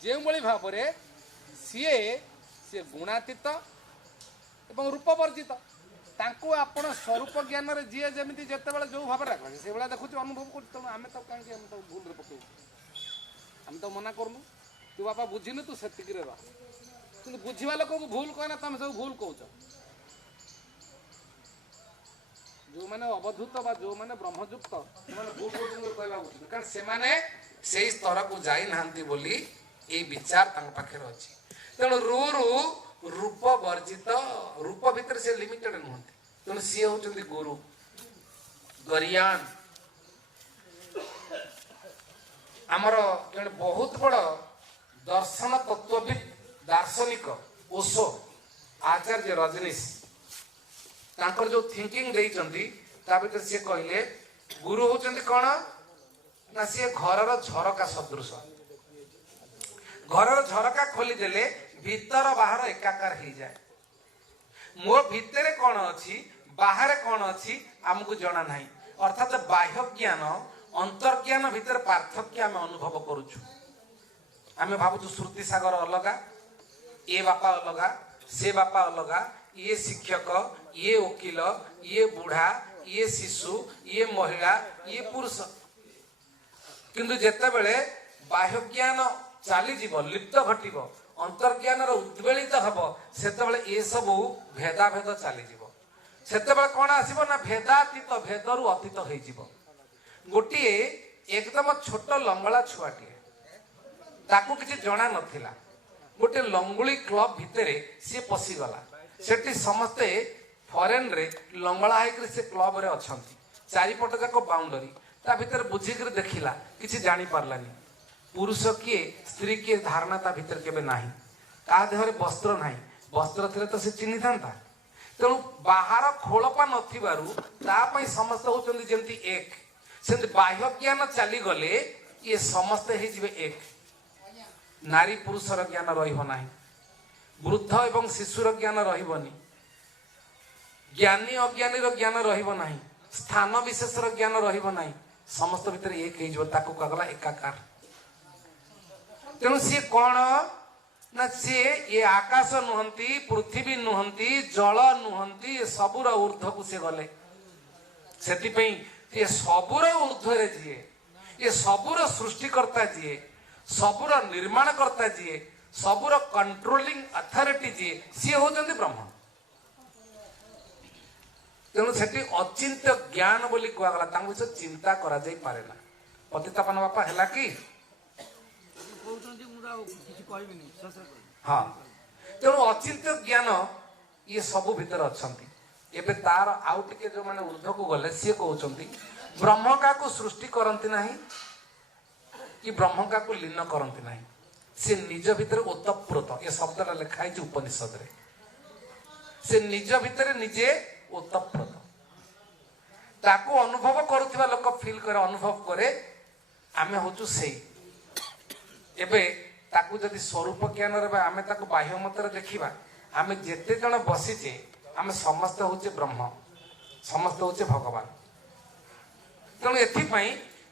जो भाव में सीए सी गुणातीत एवं रूप वर्जित तांको आपण स्वरूप ज्ञान रे जी जमी जिते जो भाव रखे से भाया देखुच अनुभव कर तेणु आम तो कहीं तो भूल पकड़ आम तो मना करूँ तू बापा बुझिनु तू से रह कि बुझा लोक को भूल कहना तुम सब भूल कौच जो मैंने अवधूत बा जो मैंने ब्रह्मयुक्त भूल कहवा उचित कारण से स्तर को जाई नांती बोली ये विचार पाखे अच्छी तेणु रूप वर्जित रूप भितर से लिमिटेड नुहति तेणु सी होती गुरु गरियान आमर जड़े बहुत बड़ दर्शन तत्वविद दार्शनिक ओशो आचार्य रजनीश तांकर जो थिंकिंग देइचंती ता भीतर से कहले गुरु होचंती कौन ना सी घरर झरका सदृश घरर झरका खोली देले भीतर बाहर एकाकार हो जाए मो भितर कौन अच्छी बाहर कौन अच्छी आमको जना नहीं अर्थात बाह्य ज्ञान अंतर्ज्ञान भितर पार्थक्य आम अनुभव करुचु आम भावुँ श्रुति सागर अलगा ये बापा अलगा से बापा अलगा ये शिक्षक ये वकील ये बुढ़ा ये शिशु ये महिला ये पुरुष किंतु जेते बेले बाह्य ज्ञान चली लिप्त घटव अंतर्ज्ञान उद्वेलित हम से ये सब भेदाभेद चली से कौन आसब ना भेदातीत भेदरू अतीत हो गोटे एकदम छोट लंगड़ा छुआटे ताकू किसी जना नथिला गोटे लंगुली क्लब भितर सी पशिगला सेठी समस्ते फॉरेन रे लंगड़ा होकर से क्लब रे अछंती चारिपट जाक बाउंडरी ता भितर बुझिक देखिला किसी जानी पारलानी पुरुष किए स्त्री किए धारणा ता भितर केबे नाही का देहरे वस्त्र नाही वस्त्र थिले तो से चिन्हि थांता तेणु बाहर खोलपा नथिबारु ता पई समस्त होचंदी जेंती एक सेंती बाह्य ज्ञान चली गले ये समस्ते हे जिवे एक नारी पुरुषर ज्ञान रहिबो नाही वृद्ध एवं शिशुर ज्ञान रहिबोनी ज्ञानी अज्ञानी ज्ञान रहिबो नाही स्थान विशेषर ज्ञान रहिबो नाही समस्त भितर एक हे जिवो ताको कहला एकाकार तेणु सी कौन ना सी ये आकाश नुहंती पृथ्वी नुहंती जल नुहंती ये सबुर ऊर्ध्व को सी गले से ये सबुर ऊर्ध्व जीए ये सबुर सृष्टिकर्ता जीए सबुर निर्माण करता जीए सबुर कंट्रोलिंग अथॉरिटी जीए सी होचंदी ब्रह्म तेणु से अचिंत्य ज्ञान बोली कहगला तांको विषय चिंता करा जाई पारे ना पतितापन बापा हैला कि हाँ तेणु अचिंत्य ज्ञान ये सब भीतर अच्छी एबे तार आउ टिके जो माने ऊर्ध्व को गले सी कहउचंती ब्रह्म का को सृष्टि करंती नाही कि ब्रह्म का को लीन करंती नाही से निज भीतर ओतप्रोत ये शब्दटा लिखा है उपनिषद रे से निज भीतर निजे ओतप्रोत ताको अनुभव करुवा लोक फील करे अनुभव करे आमे होचु सेई एबे ताकू जदि स्वरूप ज्ञान रे आमे ताको बाह्य मत देखिबा आमे जेते जण बसिचे आमे समस्त होचे ब्रह्म समस्त होचे भगवान तेणु एथि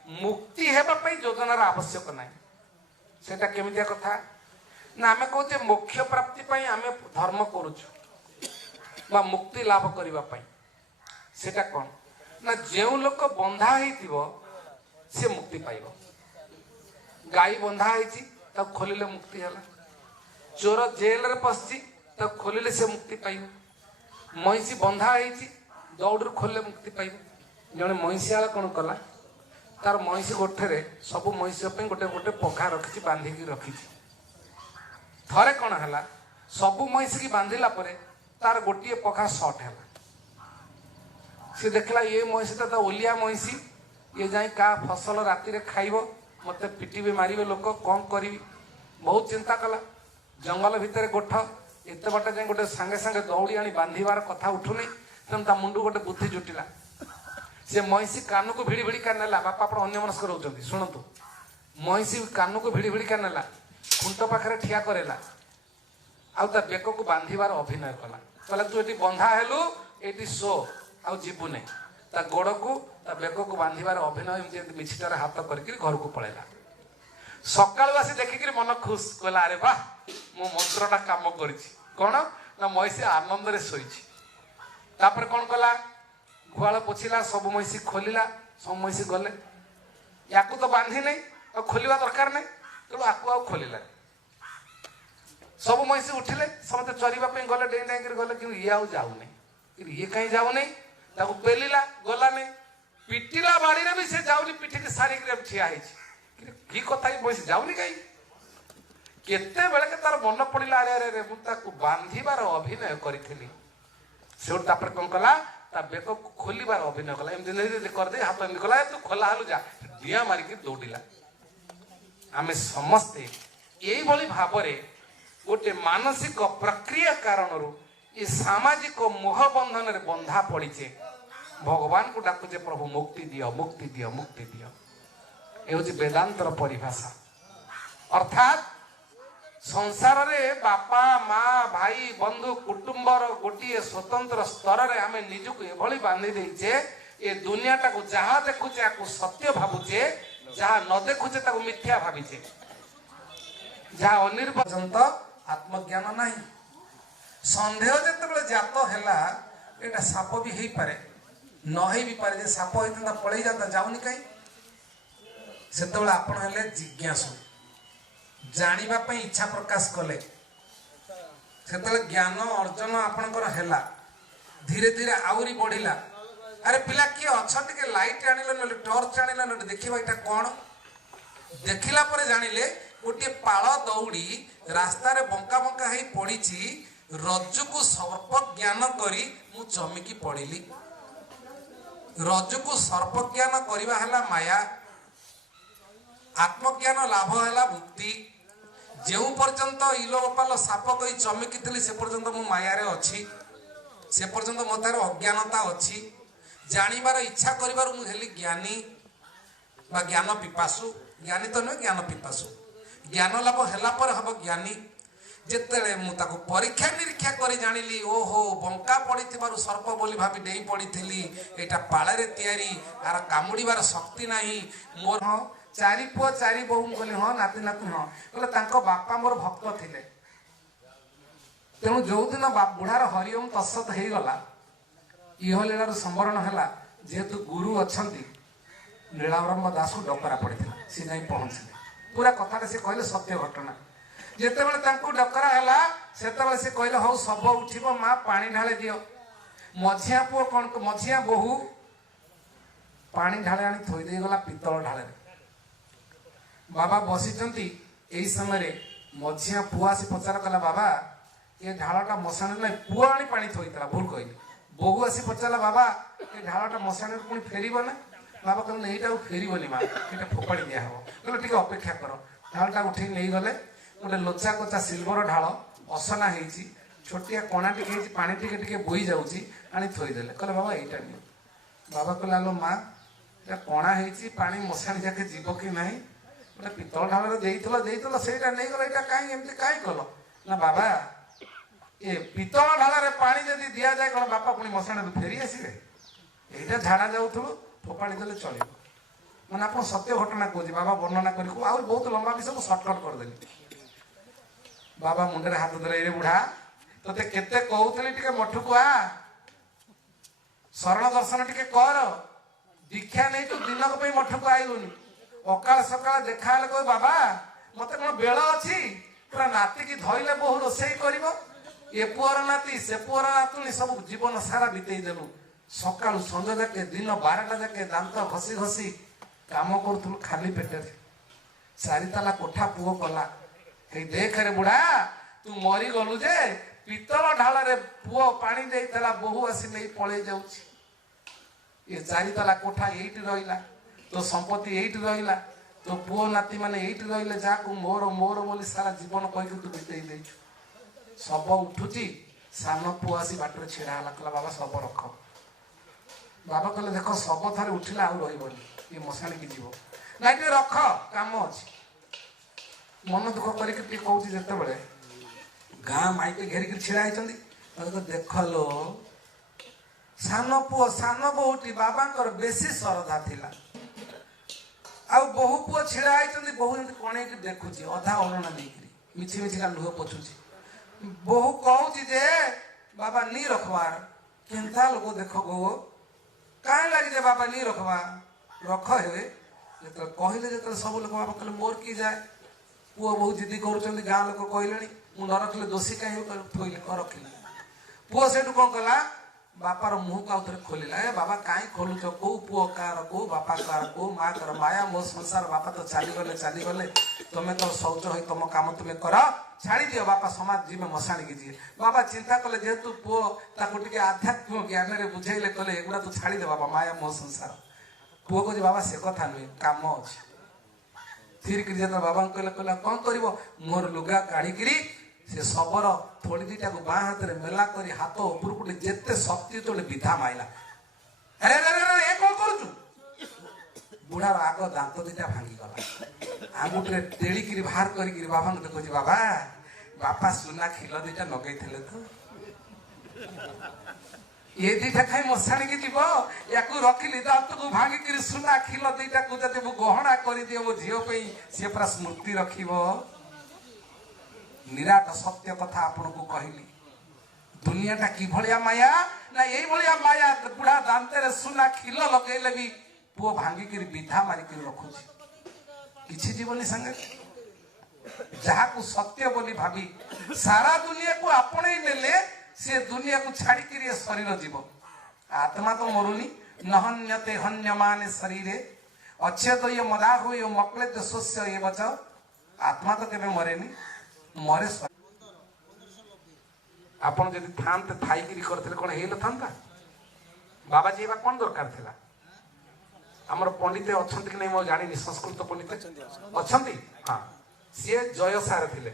मुक्ति हेबा पई योजनार आवश्यक नाही सेटा केमितिया कथा ना आमे कहते मोक्ष प्राप्ति पई आमे धर्म करूछु बा मुक्ति लाभ करिबा पई सेटा कोन ना जेउ लोक बंधा हेतिबो से मुक्ति पाइबो गाई बंधा हेछि तब खोलिले मुक्ति हला चोर जेल रे पसछि तब खोलिले से मुक्ति पाइबो महिषी बंधा हेछि दौड़ खोलिले मुक्ति पाइबो जने महिषियाला कोन कला तार महिषी गोठे सब महिषी गोटे गोटे पघा रखी बांधिकी रखी थरे कौन है सब महिषी की बांधिला परे तार गोटे पघा सर्ट है सी देखला ये महिषी तो ओलिया महिषी ये जाए का फसल राति खाइब मत पिटिबे मारिबे लोक कौन करी बहुत चिंता कला जंगल भितर गोठ एत बाट जाए गोटे सांगे सांगे दौड़ी आनी बांधिबार कथा उठुनी तेणु मुंडू गोटे बुद्धि जुटिला से महिषी कान को भिड़ी भिड़ी का नेला बापा आप अन्य मनस्क रोचंती शुणु महिषी कान को भिड़ी भिड़ी का नेला खुंट पाखे ठिया करेला आउ ता बेक को बांधिबार अभिनय कला कहला तू एटी बंधा हेलु एटी शो ଆଉ ଯିବୁନି। ତା ଗୋଡକୁ ତା ବେକକୁ ବାନ୍ଧିବାର ଅଭିନୟ ଏମିତି ମିଛିଟାରେ ହାତ କରିକି ଘରକୁ ପଳେଇଲା। ସକାଳୁ ଆସି ଦେଖିକିରି ମନ ଖୁସ, କହିଲା ଆରେ ବା ମୋ ମନ୍ତ୍ରଟା କାମ କରିଛି। କଣ ନା ମଇଁଷି ଆନନ୍ଦରେ ଶୋଇଛି। ତାପରେ କଣ କଲା, ଗୁହାଳ ପୋଛିଲା, ସବୁ ମଇଁଷି ଖୋଲିଲା, ସବୁ ମଇଁଷି ଗଲେ। ୟାକୁ ତ ବାନ୍ଧି ନାହିଁ ଆଉ ଖୋଲିବା ଦରକାର ନାହିଁ, ତେଣୁ ଆକୁ ଆଉ ଖୋଲିଲାନି। ସବୁ ମଇଁଷି ଉଠିଲେ, ସମସ୍ତେ ଚରିବା ପାଇଁ ଗଲେ, ଡେଇଁ ଡେଇଁକିରି ଗଲେ, କିନ୍ତୁ ଇଏ ଆଉ ଯାଉନି। ଇଏ କାହିଁ ଯାଉନି, ତାକୁ ପେଲିଲା ଗଲାନି, ପିଟିଲା ବାଡିରେ ବି ସେ ଯାଉନି, ପିଠିକି ସାରିକିରି ଠିଆ ହେଇଛି। କି କଥା ମଇଁଷି ଯାଉନି କାହିଁ? କେତେବେଳେ ତାର ମନେ ପଡିଲା, ଆରେ ଆରେ ମୁଁ ତାକୁ ବାନ୍ଧିବାର ଅଭିନୟ କରିଥିଲି। ସେଠୁ ତାପରେ କଣ କଲା, ତା ବେକକୁ ଖୋଲିବାର ଅଭିନୟ କଲା। ଏମିତି କରିଦେଇ ହାତ ଏମିତି କଲା, ତୁ ଖୋଲା ହେଲୁ ଯା, ଡିଆଁ ମାରିକି ଦୌଡ଼ିଲା। ଆମେ ସମସ୍ତେ ଏଇଭଳି ଭାବରେ ଗୋଟେ ମାନସିକ ପ୍ରକ୍ରିୟା କାରଣରୁ ଏ ସାମାଜିକ ମୋହ ବନ୍ଧନରେ ବନ୍ଧା ପଡିଛେ। ଭଗବାନଙ୍କୁ ଡାକୁଛେ, ପ୍ରଭୁ ମୁକ୍ତି ଦିଅ, ମୁକ୍ତି ଦିଅ, ମୁକ୍ତି ଦିଅ। ଏ ହଉଛି ବେଦାନ୍ତର ପରିଭାଷା। ଅର୍ଥାତ୍ ସଂସାରରେ ବାପା ମା ଭାଇ ବନ୍ଧୁ କୁଟୁମ୍ବର ଗୋଟିଏ ସ୍ୱତନ୍ତ୍ର ସ୍ତରରେ ଆମେ ନିଜକୁ ଏଭଳି ବାନ୍ଧି ଦେଇଛେ, ଏ ଦୁନିଆଟାକୁ ଯାହା ଦେଖୁଛେ ଆକୁ ସତ୍ୟ ଭାବୁଛେ, ଯାହା ନ ଦେଖୁଛେ ତାକୁ ମିଥ୍ୟା ଭାବିଛେ। ଯାହା ଅନିର୍ବାଚନ୍ତ ଆତ୍ମଜ୍ଞାନ ନାହିଁ। ସନ୍ଦେହ ଯେତେବେଳେ ଜାତ ହେଲା, ଏଇଟା ସାପ ବି ହେଇପାରେ, ନ ହେଇ ବି ପାରେ। ଯେ ସାପ ହେଇଥାନ୍ତା ପଳେଇ ଯାନ୍ତା, ଯାଉନି କାହିଁ? ସେତେବେଳେ ଆପଣ ହେଲେ ଜିଜ୍ଞାସୁ, ଜାଣିବା ପାଇଁ ଇଚ୍ଛା ପ୍ରକାଶ କଲେ। ସେତେବେଳେ ଜ୍ଞାନ ଅର୍ଜନ ଆପଣଙ୍କର ହେଲା, ଧୀରେ ଧୀରେ ଆହୁରି ବଢିଲା। ଆରେ ପିଲା କିଏ ଅଛ, ଟିକେ ଲାଇଟ୍ ଆଣିଲ, ନହେଲେ ଟର୍ଚ୍ଚ ଆଣିଲ, ନହେଲେ ଦେଖିବା ଏଇଟା କଣ। ଦେଖିଲା ପରେ ଜାଣିଲେ ଗୋଟିଏ ପାଳ ଦଉଡ଼ି ରାସ୍ତାରେ ବଙ୍କା ବଙ୍କା ହେଇ ପଡିଛି। ରଜ୍ଜୁକୁ ସର୍ପ ଜ୍ଞାନ କରି ମୁଁ ଚମିକି ପଡିଲି। ରଜ୍ଜୁକୁ ସର୍ପ ଜ୍ଞାନ କରିବା ହେଲା ମାୟା, ଆତ୍ମଜ୍ଞାନ ଲାଭ ହେଲା ମୁକ୍ତି। ଯେଉଁ ପର୍ଯ୍ୟନ୍ତ ଇଲୋପାଲ ସାପ କହି ଚମିକିଥିଲି, ସେ ପର୍ଯ୍ୟନ୍ତ ମୁଁ ମାୟାରେ ଅଛି, ସେ ପର୍ଯ୍ୟନ୍ତ ମୋ ତାର ଅଜ୍ଞାନତା ଅଛି। ଜାଣିବାର ଇଚ୍ଛା କରିବାରୁ ମୁଁ ହେଲି ଜ୍ଞାନୀ ବା ଜ୍ଞାନ ପିପାସୁ। ଜ୍ଞାନୀ ତ ନୁହେଁ, ଜ୍ଞାନ ପିପାସୁ। ଜ୍ଞାନ ଲାଭ ହେଲା ପରେ ହବ ଜ୍ଞାନୀ। ଯେତେବେଳେ ମୁଁ ତାକୁ ପରୀକ୍ଷା ନିରୀକ୍ଷା କରି ଜାଣିଲି, ଓହୋ ବଙ୍କା ପଡିଥିବାରୁ ସର୍ପ ବୋଲି ଭାବି ଡେଇଁ ପଡିଥିଲି, ଏଇଟା ପାଳରେ ତିଆରି, ଆର କାମୁଡିବାର ଶକ୍ତି ନାହିଁ। ମୋର ଚାରି ପୁଅ ଚାରି ବୋହୂ, ମୁଁ କହିଲି ହଁ, ନାତି ନାତି ହଁ। କହିଲେ ତାଙ୍କ ବାପା ମୋର ଭକ୍ତ ଥିଲେ, ତେଣୁ ଯୋଉଦିନ ବୁଢାର ହରିଓମ ତତ୍ସତ ହେଇଗଲା, ଇହଲୀଳାରୁ ସମ୍ବରଣ ହେଲା, ଯେହେତୁ ଗୁରୁ ଅଛନ୍ତି, ନୀଳାମ୍ବର ଦାସକୁ ଡକରା ପଡିଥିଲା, ସେ ଯାଇ ପହଞ୍ଚିଲେ। ପୁରା କଥାଟା ସେ କହିଲେ, ସତ୍ୟ ଘଟଣା। ଯେତେବେଳେ ତାଙ୍କୁ ଡକରା ହେଲା, ସେତେବେଳେ ସେ କହିଲେ ହଉ ଶବ ଉଠିବ, ମା ପାଣି ଢାଳି ଦିଅ। ମଝିଆ ପୁଅ କଣ, ମଝିଆ ବୋହୂ ପାଣି ଢାଳି ଆଣି ଥୋଇ ଦେଇଗଲା ପିତ୍ତଳ ଢାଳରେ। ବାବା ବସିଛନ୍ତି, ଏଇ ସମୟରେ ମଝିଆ ପୁଅ ଆସି ପଚାର କଲା, ବାବା ଏ ଢାଳଟା ମଶାଣୀ ନାହିଁ, ପୁଅ ଆଣି ପାଣି ଥୋଇଥିଲା, ଭୁଲ କହିଲି। ବୋହୂ ଆସି ପଚାରିଲା, ବାବା ଏ ଢାଳଟା ମଶାଣୀରୁ ପୁଣି ଫେରିବ ନା? ବାବା କହିଲେ ଏଇଟା ଆଉ ଫେରିବନି ମା, ଏଇଟା ଫୋପାଡ଼ି ଦିଆହବ। କହିଲେ ଟିକେ ଅପେକ୍ଷା କର। ଢାଳଟା ଉଠେଇ ନେଇଗଲେ। ଗୋଟେ ଲୋଚା କୋଚା ସିଲଭର ଢାଳ, ଅସନା ହେଇଛି, ଛୋଟିଆ କଣା ଟିକେ ହେଇଛି, ପାଣି ଟିକେ ଟିକେ ବୋହି ଯାଉଛି, ଆଣି ଥୋଇଦେଲେ। କହିଲେ ବାବା ଏଇଟା ନିଅ। ବାବା କହିଲେ ଆଲୋ ମା, ଏଇଟା କଣା ହେଇଛି, ପାଣି ମଶାଣୀ ଯାକେ ଯିବ କି ନାହିଁ? ଗୋଟେ ପିତ୍ତଳ ଢାଳରେ ଦେଇଥିଲ, ସେଇଟା ନେଇଗଲ, ଏଇଟା କାହିଁ ଏମିତି କାହିଁ କଲ? ନା ବାବା ଏ ପିତ୍ତଳ ଢାଳରେ ପାଣି ଯଦି ଦିଆଯାଏ, କଣ ବାପା ପୁଣି ମଶାଣୀରୁ ଫେରି ଆସିବେ? ଏଇଟା ଝାଡା ଯାଉଥିବ, ଫୋପାଡ଼ି ଦେଲେ ଚଳିବ। ମାନେ ଆପଣ ସତ୍ୟ ଘଟଣା କହୁଛି, ବାବା ବର୍ଣ୍ଣନା କରି ଆହୁରି ବହୁତ ଲମ୍ବା ବିଷୟ ମୁଁ ସର୍ଟକଟ କରିଦେଲି। ବାବା ମୁଣ୍ଡରେ ହାତ ଧରେ, ଏରେ ବୁଢା ତତେ କେତେ କହୁଥିଲି ଟିକେ ମଠକୁ ଆ, ଶରଣ ଦର୍ଶନ ଟିକେ କର, ଦୀକ୍ଷା ନେଇ ତୁ ଦିନକ ପାଇଁ ମଠକୁ ଆଇଲୁନି। ଅକାଳ ସକାଳ ଦେଖାହେଲେ କହିବ ବାବା ମତେ କଣ ବେଳ ଅଛି, ପୁରା ନାତିକି ଧଇଲେ ବୋହୁ ରୋଷେଇ କରିବ। ଏ ପୁଅର ନାତି, ସେ ପୁଅର ନାତୁଣୀ, ସବୁ ଜୀବନ ସାରା ବିତେଇ ଦେଲୁ। ସକାଳୁ ସଞ୍ଜ ଯାକେ, ଦିନ 12ଟା ଯାକେ ଦାନ୍ତ ଘଷି ଘଷି କାମ କରୁଥିଲୁ ଖାଲି ପେଟରେ। 4 ତାଲା କୋଠା ପୁଅ କଲା। ଏଇ ଦେଖରେ ବୁଢା, ତୁ ମରିଗଲୁ ଯେ ପିତ୍ତଳ ଢାଳରେ ପୁଅ ପାଣି ଦେଇଥିଲା, ବୋହୁ ଆସି ନେଇ ପଳେଇ ଯାଉଛି। ଏ 4 ତାଲା କୋଠା ଏଇଠି ରହିଲା, ତୋ ସମ୍ପତ୍ତି ଏଇଠି ରହିଲା, ତୋ ପୁଅ ନାତି ମାନେ ଏଇଠି ରହିଲେ, ଯାହାକୁ ମୋର ମୋର ବୋଲି ସାରା ଜୀବନ କହିକି ତୁ ବିତେଇ ଦେଇଛୁ। ଶବ ଉଠୁଛି, ସାନ ପୁଅ ଆସି ବାଟରେ ଛିଡା ହେଲା, କହିଲା ବାବା ଶବ ରଖ। ବାବା କହିଲେ ଦେଖ ଶବ ଥରେ ଉଠିଲା ଆଉ ରହିବନି, ଏ ମଶାଣିକି ଯିବ, ନାଇଁ ଟିକେ ରଖ କାମ ଅଛି। ମନ ଦୁଃଖ କରିକି ଟିକେ କହୁଛି, ଯେତେବେଳେ ଗାଁ ମାଇକି ଘେରିକି ଛିଡା ହେଇଛନ୍ତି, ଦେଖ ଲୋ सान पुओ सान बोहूटी बाबांकर बेसी श्रद्धा थिला आउ बहु पुओ छिड़ा आइचंदी बहु एमती कणेकी देखुची अधा ओलना देकरी मिछि मिछि का लुह पोछुची बहु कहूची जे बाबा नी रखवार केनता लोक देख गो काहे लागी जे बाबा नी रखवा रख हे जेतल कहले जेतल सब लोक बाबा कहले मोर की जाए पुओ बहु जिद्दी करूचंदी गां लोक कहलेनी मु न रखले दोषी काहे थोइले क रखिले पुओ सेठू कोन कला बापार मुह का उतरे खोलिला ए बाबा काहे खोलुछ को पुओ कार को बापा कार को माँ कर माया मो संसार बापा तो चाली गले तुम्हें तो शौच है तुम काम तुम्हें कर छाड़ी दियो बापा समाज जीवे मशाणी की जी बाबा चिंता कले जेहेतु पुओ ताको टिके आध्यात्मिक ज्ञान रे बुझेइले कले एगुडा तू छाड़ी दे बाबा माया मो संसार पुओ को बाबा से कथा नुहे काम अच्छे फिर कि बाबा कहले कहला कौन करिवो मोर लुगा काढ़ी से शबर थोड़ी दीटा को बाँ हाथ में मेला करी हाथ उपरकू जेते शक्ति तोड़े विधा माइला अरे अरे अरे ए कौन करूचु बुढ़ार आग दांत दीटा भांगी गला आंगुठे तेलिकी बाहर करी बाबा को देखो बाबा बापा सुना खिल दीटा लगे तो ये दीटा खाई मशाणी की जीव या रखिली दांत को भांगिक सुना खिल दीटा को जब गहना कर दिए मो झील सी पूरा स्मृति रखिबो निराट सत्य कथा आपन को कहली दुनियाटा कि भलिया माया ना यही भलिया माया बुढ़ा दांते सुना खिल लगेले भी पुओ भांगिक विधा मारिक रखुची किछि जीवनी संगे जहा को सत्य बोली भाभी सारा दुनिया को आपणे नेले से दुनिया को छाड़ी कर शरीर जीव आत्मा तो मरुनी नहन्यते हन्यमाने शरीरे अच्छे तो ये मदा हुए मकले तो शोष्य ये बचाओ आत्मा तो केबे मरेनी मरे आपण जदि थांते थाईकिरी करथिले कोन हेल थांता बाबा जी बा कोन दरकार थिला हमर पंडित अछंती कि नै मो जानिनी संस्कृत पंडित अछंती हां से जय सार थिले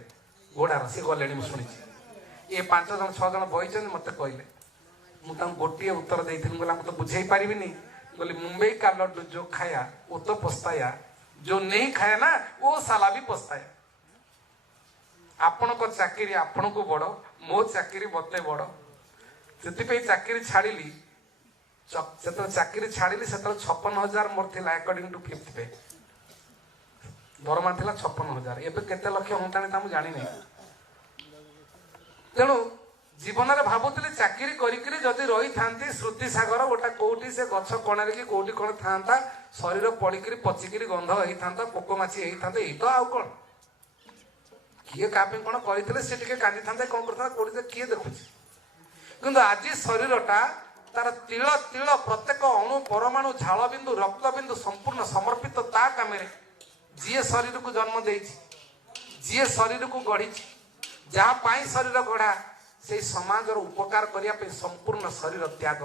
गोडार से गलेनी मु सुनिछि ए 5 जन 6 जन बहिचन मते कहले मु ता गोटिए उत्तर देइथिन गला मु तो बुझाई पारिबिनी बोले मुंबई का लड्डू जो खाया वो तो पछताया जो नहीं खाया ना वो साला भी पछताया आपण को चाकरी आपण को बड़ मो चाकरी मते बड़ से चाकरी छाड़ी चाकरी छाड़ी से 56,000 मोर थिला अकॉर्डिंग टू 5th पे दरमा थिला 56,000 एबे केते लक्ष होतानी ता मु जानि नै तेणु जीवन रे भाबुतले चाकरी करी जदि रही थांती श्रुति सागर गोटा कोठी से गछ कोणारे कि कोठी कोण थांता शरीर पड़िकरी पचिकरी गंध होई थांता पोकमाछी होई थांता एई तो आउ कोन किए कापे कोन कहितले से टिके कांदी थांता कोन करथा कोठी से किए देखुची किंतु आज शरीरटा तार तिल तिल प्रत्येक अणु परमाणु झाल बिंदु रक्त बिंदु संपूर्ण समर्पित ता कामे जी शरीर को जन्म देइछि जी शरीर को गढ़ी जहाँ पाई शरीर गढ़ा से समाज उपकार करने संपूर्ण शरीर त्याग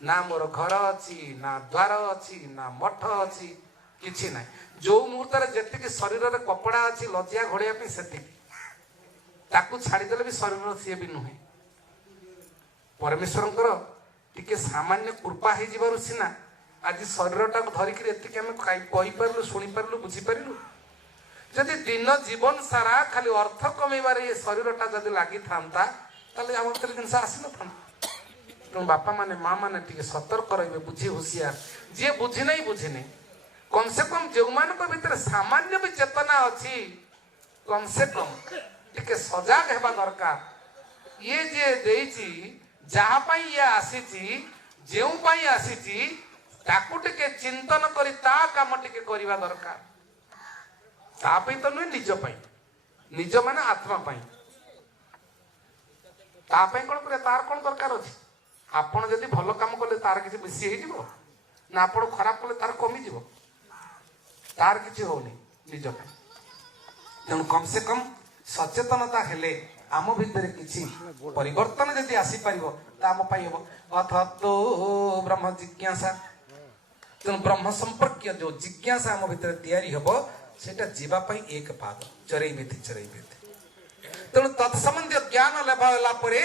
ना मोर घर अच्छी ना द्वार अच्छी ना मठ अच्छी किछि ना जो मुहूर्त जी शरीर में कपड़ा अच्छी लज्जा घोड़िया से छाड़ीदे भी शरीर सी भी नुहे परमेश्वर टिके सामान्य कृपा हो सीना आज शरीर टाक धरिक कहीपरू शुणिपारू बुझीपारू जदि दिन जीवन सारा खाली अर्थ कमेबार ये शरीरटा जदि लगी था आम भर जिन आसी न तेणु बापा माने माँ मैंने टे सतर्क रे बुझी हुशियार जी बुझी नहीं बुझी नहीं कम से कम जो मान भीतर सामान्य भी चेतना अच्छी कम से कम टे सजाग होगा दरकार ये जे देइची जहाँ ये आसी जो आसी ताकू टिके चिंतन करी ता काम टिके करवा दरकार तापई तो नुहे निज माने आत्मा पाई तापई कौन करे तार कौन दरकार अच्छे आपण जदि भल काम कले तार किसी बेसी हो ना आपण खराब कले तार कमी जीव तार किसी होनी निज तेणु कम से कम सचेतनता हेले आम भितर किसी परिवर्तन जदि आसी पारिबो ता आम पाई हो अथ तो ब्रह्म जिज्ञासा तेणु ब्रह्म संपर्क जो जिज्ञासा आम भितर तैयारी हबो सेटा जीवा पाई एक पाद चरई बेथी तेणु तत्संबंधी ज्ञान लाभला परे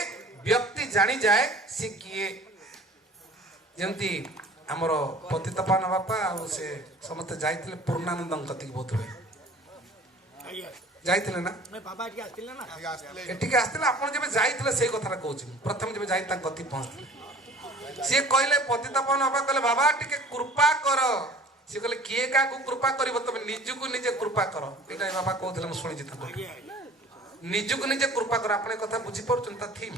व्यक्ति जानी जाए सी किए जमती आमर पतितपान बापा आ से समस्त जाइतिले पूर्णानंद कति बहुत हुए जाइतिले ना बाबा एठी आस्तिले ना एठी आस्तिले आपण जेबे जाइतिले सेही कथा कहूची प्रथम जेबे जाइ ता कति पहुंचले सी कहले पतितपावन बाबा कहले बाबा टिके कृपा कर सी कहले किए का कृपा करिवो तमे निजको निजे कृपा कर एटा बाबा कहथले म सुनिछि त निजको निजे कृपा कर आपने कथा बुझी पड़छन त थीम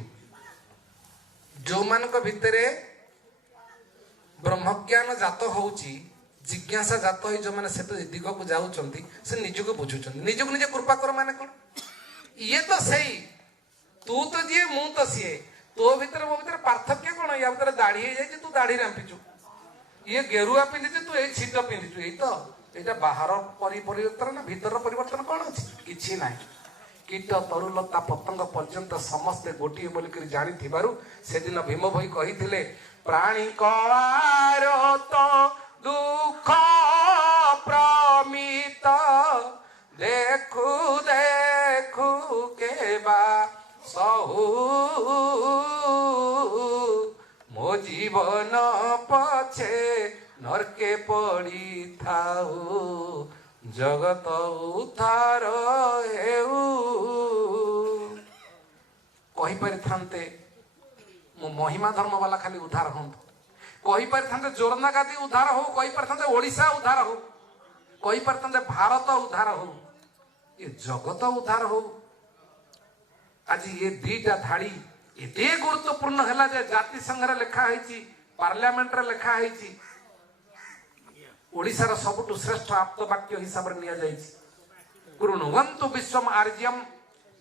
जो मानक भितरे ब्रह्मज्ञान जात होउची जिज्ञासा जात होई जो माने से दिग को जाउचंती से निजको बुझुचंती निजको निजे कृपा कर माने कोन ये तो सही तू तो जी मु तो सी तो भीतर मो भीतर पार्थक्य कौन या भीतर दाढ़ी हो जाए तू दाढ़ी रांपिचु ये गेरुआ पिंधि तू ये छिट पिंधिचु यही तो यहाँ बाहर परिवर्तन ना भीतर परिवर्तन कौन अच्छी किछि ना कीट तरुलता पतंग पर्यंत समस्ते गोटे बोलिक जानी से दिन भीम भई कही प्राणी कवार तो दुख प्रमित देखु देखु के बा सहु मो जीवन पछे नरके पड़ी थाऊ जगत उद्धार हेउ कही पारि थांते मो महिमा धर्म वाला खाली उद्धार हो कही पारि थांते जोरंदा गादी उद्धार हो कही पारि थांते ओडिशा उद्धार हो कही पारि थांते भारत उद्धार हो ये जगत उद्धार हो आज ये दीटा धाड़ी एते गुरुत्वपूर्ण है जाति संघ लिखा है पार्लियामेंट लिखा है ओडिशार सबुठु श्रेष्ठ आप्त वाक्य हिसाब से निया जाइछि कृण्वन्तु विश्वम आर्यम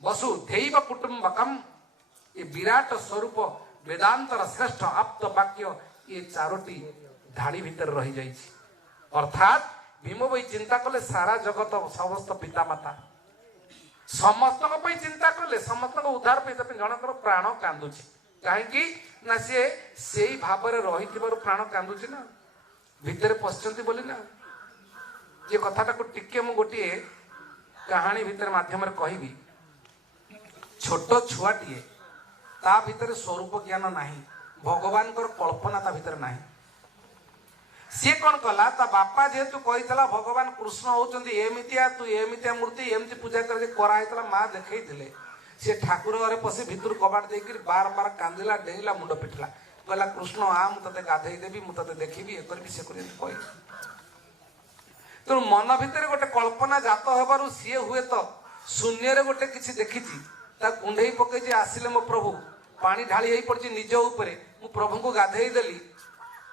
वसुधैव कुटुंबकम ये विराट स्वरूप वेदांतर श्रेष्ठ आप्त वाक्य ये चारोटी धाड़ी भीतर रही जाइछि अर्थात भीम भाई चिंता कले सारा जगत समस्त पिता माता समस्त चिंता कले समस्त उद्धार जनकर प्राण कांदुची कहीं ना से भाव रही प्राण कांदुची ना भितर पशुंती बोली ना ये कथाटा को टिके मु गोटे कहानी भितर माध्यम कहबी छोट छुआटीए ता भितर स्वरूप ज्ञान नाही भगवान कल्पना ता भितर नाही सी कौन कला ता बापा जेहेतु कही भगवान कृष्ण होचंदी एमितिया तू एमितिया मूर्ति एमती पूजा कर कराइला माँ देखई सी ठाकुर घरे पशि भितर कबाट देकर बार बार कांदिला डेला मुंड पिटला कहला कृष्ण आ मुझे गाधई देवी मुझे देखी ये करी से कह तेणु मन भितर गोटे कल्पना जात होबारु सी हुए तो शून्य गोटे किसी देखी कुंडई पकई आसिले मो प्रभु पानी ढाली पड़ी निज उपरे मु प्रभु को गाधई देली